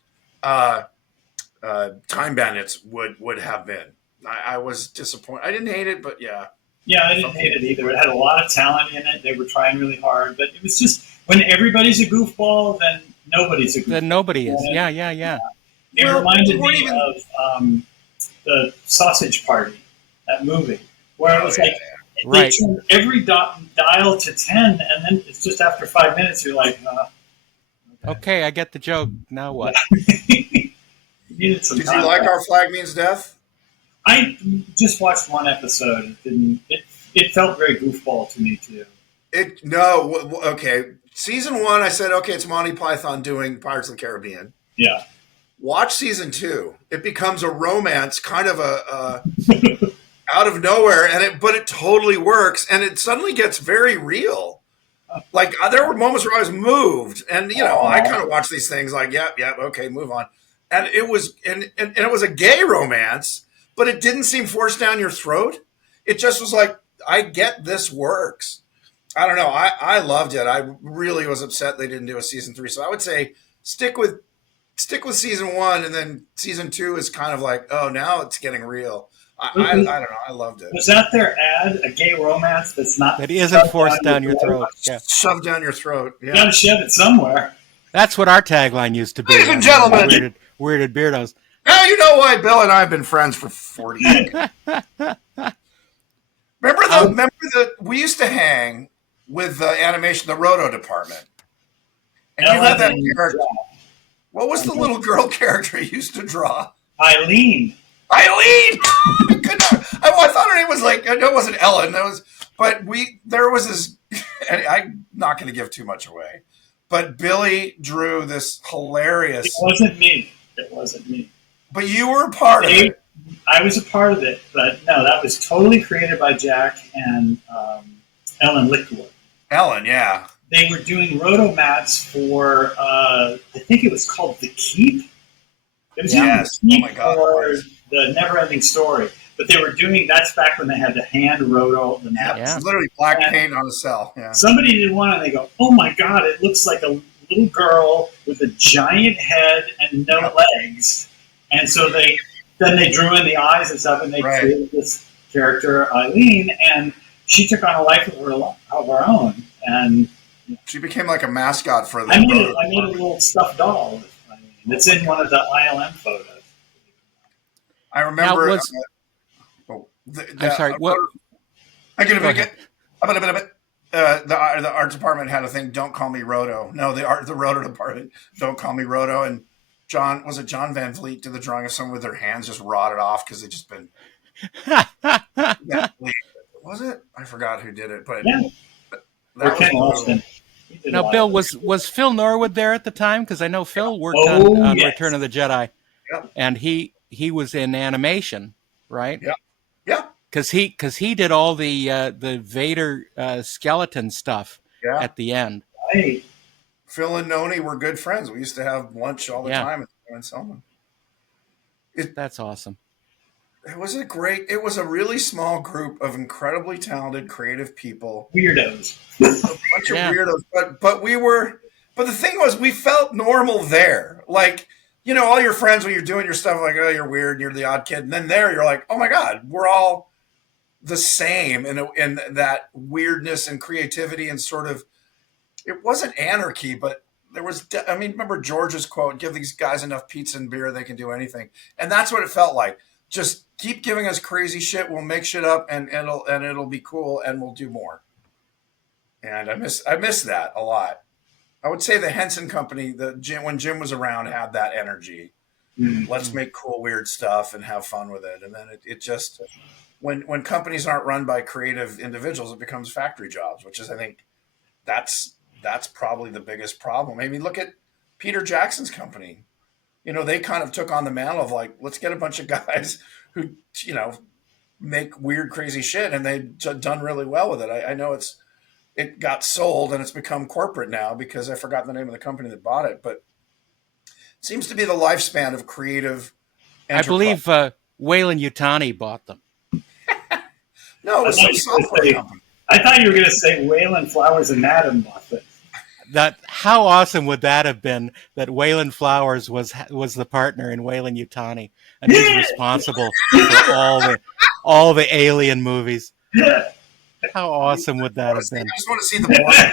Time Bandits would have been. I was disappointed. I didn't hate it, but yeah. Yeah, I I didn't felt hate it either. It had a lot of talent in it. They were trying really hard, but it was just when everybody's a goofball, then nobody's a Then goofball. nobody is. Yeah, yeah, yeah. It well, they reminded weren't me even. of the Sausage Party, that movie, where it Oh was yeah. like they Right. turned every dial to 10, and then it's just after 5 minutes you're like, Okay, I get the joke. Now yeah. what? You needed some Did you like context. Our Flag Means Death? I just watched one episode. It didn't. It felt very goofball to me too. It no. Okay. Season 1, I said, okay, it's Monty Python doing Pirates of the Caribbean. Yeah. Watch season 2. It becomes a romance, kind of a out of nowhere, but it totally works, and it suddenly gets very real. Like there were moments where I was moved, and I kind of watch these things like, yep, okay, move on. And it was, and it was a gay romance, but it didn't seem forced down your throat. It just was like, I get this works. I don't know. I loved it. I really was upset they didn't do a season 3. So I would say stick with season 1, and then season 2 is kind of like, oh, now it's getting real. I don't know. I loved it. Was that their ad? A gay romance that's not That isn't forced down your throat. Yeah. Shoved down your throat. You Yeah. gotta shove it somewhere. That's what our tagline used to be. Ladies and gentlemen. Weirded Beardos. Now you know why Bill and I have been friends for 40 years. Remember we used to hang with the animation, the Roto department. And you had that character. What was the little girl character you used to draw? Eileen. Eileen! I thought her name was like, no, it wasn't Ellen. There was this, and I'm not going to give too much away, but Billy drew this hilarious. It wasn't me. It wasn't me. But you were a part of it. I was a part of it, but no, that was totally created by Jack and Ellen Lickwood. Ellen, yeah. They were doing roto mats for, I think it was called The Keep. It was either The Keep or The Never-Ending Story. But they were doing, that's back when they had to hand roto the mats. Yeah. It's literally black paint on a cell. Yeah. Somebody did one and they go, oh my God, it looks like a little girl with a giant head and no legs. And so they drew in the eyes and stuff, and they created this character, Eileen, and she took on a life of her own. And she became like a mascot for the I made a little stuffed doll. It's in one of the ILM photos. I remember. I'm sorry. What? The art department had a thing. Don't call me Roto. No, the Roto department. Don't call me Roto. And John Van Vliet did the drawing of someone with their hands just rotted off because they just been. Was it? I forgot who did it, but yeah. That was Austin. Now, Bill, was Phil Norwood there at the time? Because I know Phil worked on yes. Return of the Jedi, Yep. And he was in animation, right? Yeah, yeah. Because he did all the Vader skeleton stuff at the end. Right. Phil and Noni were good friends. We used to have lunch all the time in Selma. That's awesome. It was a really small group of incredibly talented, creative people. Weirdos. A bunch of weirdos. But the thing was, we felt normal there. Like, all your friends, when you're doing your stuff, like, oh, you're weird, you're the odd kid. And then there, you're like, oh my God, we're all the same in that weirdness and creativity and sort of, it wasn't anarchy, but there was, remember George's quote, give these guys enough pizza and beer, they can do anything. And that's what it felt like. Just keep giving us crazy shit. We'll make shit up and it'll be cool and we'll do more. And I miss that a lot. I would say the Henson Company, when Jim was around, had that energy. Mm-hmm. Let's make cool, weird stuff and have fun with it. And then it just, when companies aren't run by creative individuals, it becomes factory jobs, which is, I think, that's probably the biggest problem. I mean, look at Peter Jackson's company. They kind of took on the mantle of like, let's get a bunch of guys who, make weird, crazy shit. And they've done really well with it. I know it got sold and it's become corporate now because I forgot the name of the company that bought it, but it seems to be the lifespan of creative enterprise. I believe Wayland Yutani bought them. No, it was some software company. I thought you were going to say Wayland Flowers and Madam bought them. That how awesome would that have been? That Waylon Flowers was the partner in Wayland Yutani, and he's responsible for all the Alien movies. How awesome would that have been? I just want to see the blood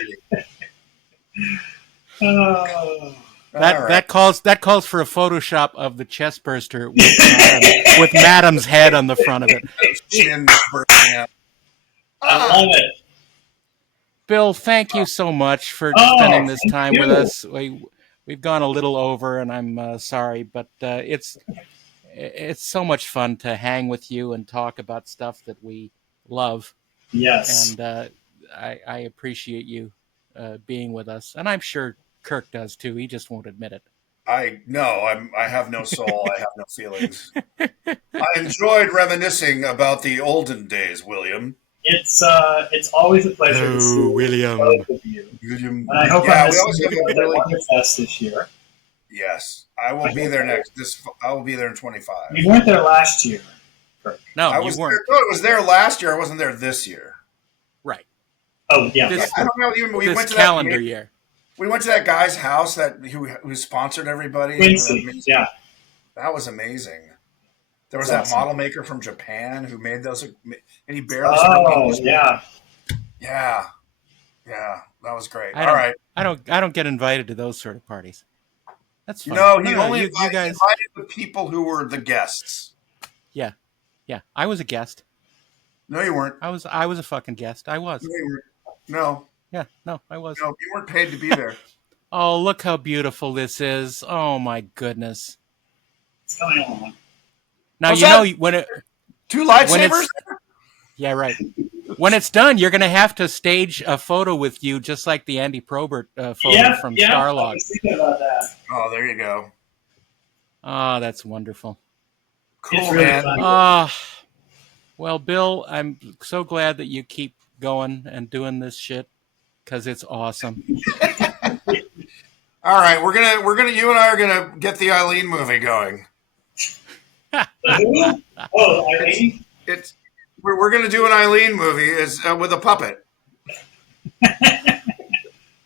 bleeding. Oh. That calls for a Photoshop of the chest burster with Madam's head on the front of it. Chin bursting out. I love it. Bill, thank you so much for spending this time with us. We've gone a little over, and I'm sorry, but it's so much fun to hang with you and talk about stuff that we love. Yes. And I appreciate you being with us, and I'm sure Kirk does too. He just won't admit it. I have no soul. I have no feelings. I enjoyed reminiscing about the olden days, William. It's always a pleasure to see William. both of you. William. And I hope we I'm always have missing a really Wonderfest this year. Yes, I will be there I will be there in 25. You weren't there last year, Kirk. No, I you was weren't. There, I was there last year. I wasn't there this year. Right. Oh yeah. I don't know. Even we this went to calendar year. We went to that guy's house who sponsored everybody. Quincy. Yeah. That was amazing. There was That's that awesome. model maker from Japan who made those, and he barely. Yeah. Yeah, that was great. I All right. don't get invited to those sort of parties. That's fine. No, he only you invited, guys. invited the people who were the guests. Yeah. I was a guest. No, you weren't. I was a fucking guest. I was. No, you weren't. No, Yeah. No, I was. you weren't paid to be there. Oh, look how beautiful this is. Oh my goodness. It's coming along. Now What's you know that? when it. Two When lightsabers. it's, yeah, right. When it's done, you're going to have to stage a photo with you, just like the Andy Probert photo from I Starlog. was thinking about that. Oh, there you go. Oh, that's wonderful. Cool, It's really man. fun. Well, Bill, I'm so glad that you keep going and doing this shit because it's awesome. All right, we're gonna you and I are gonna get the Eileen movie going. Who? Oh, Eileen? We're gonna do an Eileen movie with a puppet.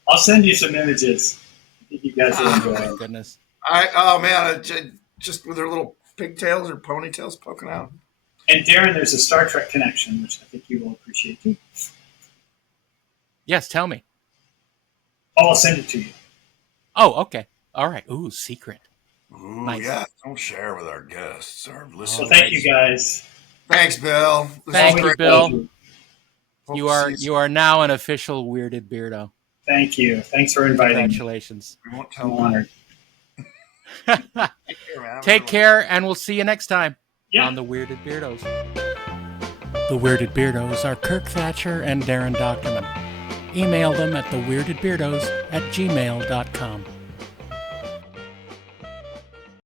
I'll send you some images. I think you guys will Oh enjoy my it. goodness. Just with their little pigtails or ponytails poking out. And Darren, there's a Star Trek connection, which I think you will appreciate too. Yes, tell me. Oh, I'll send it to you. Oh, okay. All right. Ooh, secret. Ooh, Nice. yeah. Don't share with our guests, our listeners. Well, thank you guys. Thanks, Bill. This Thank was you, great. Bill. Hope You to are see you are now an official Weirded Beardo. Thank you. Thanks for inviting me. Congratulations. We won't I'm tell them. honored. Take care, man. Take care, and we'll see you next time Yeah. on the Weirded Beardos. The Weirded Beardos are Kirk Thatcher and Darren Doctorman. Email them at theweirdedbeardos@gmail.com.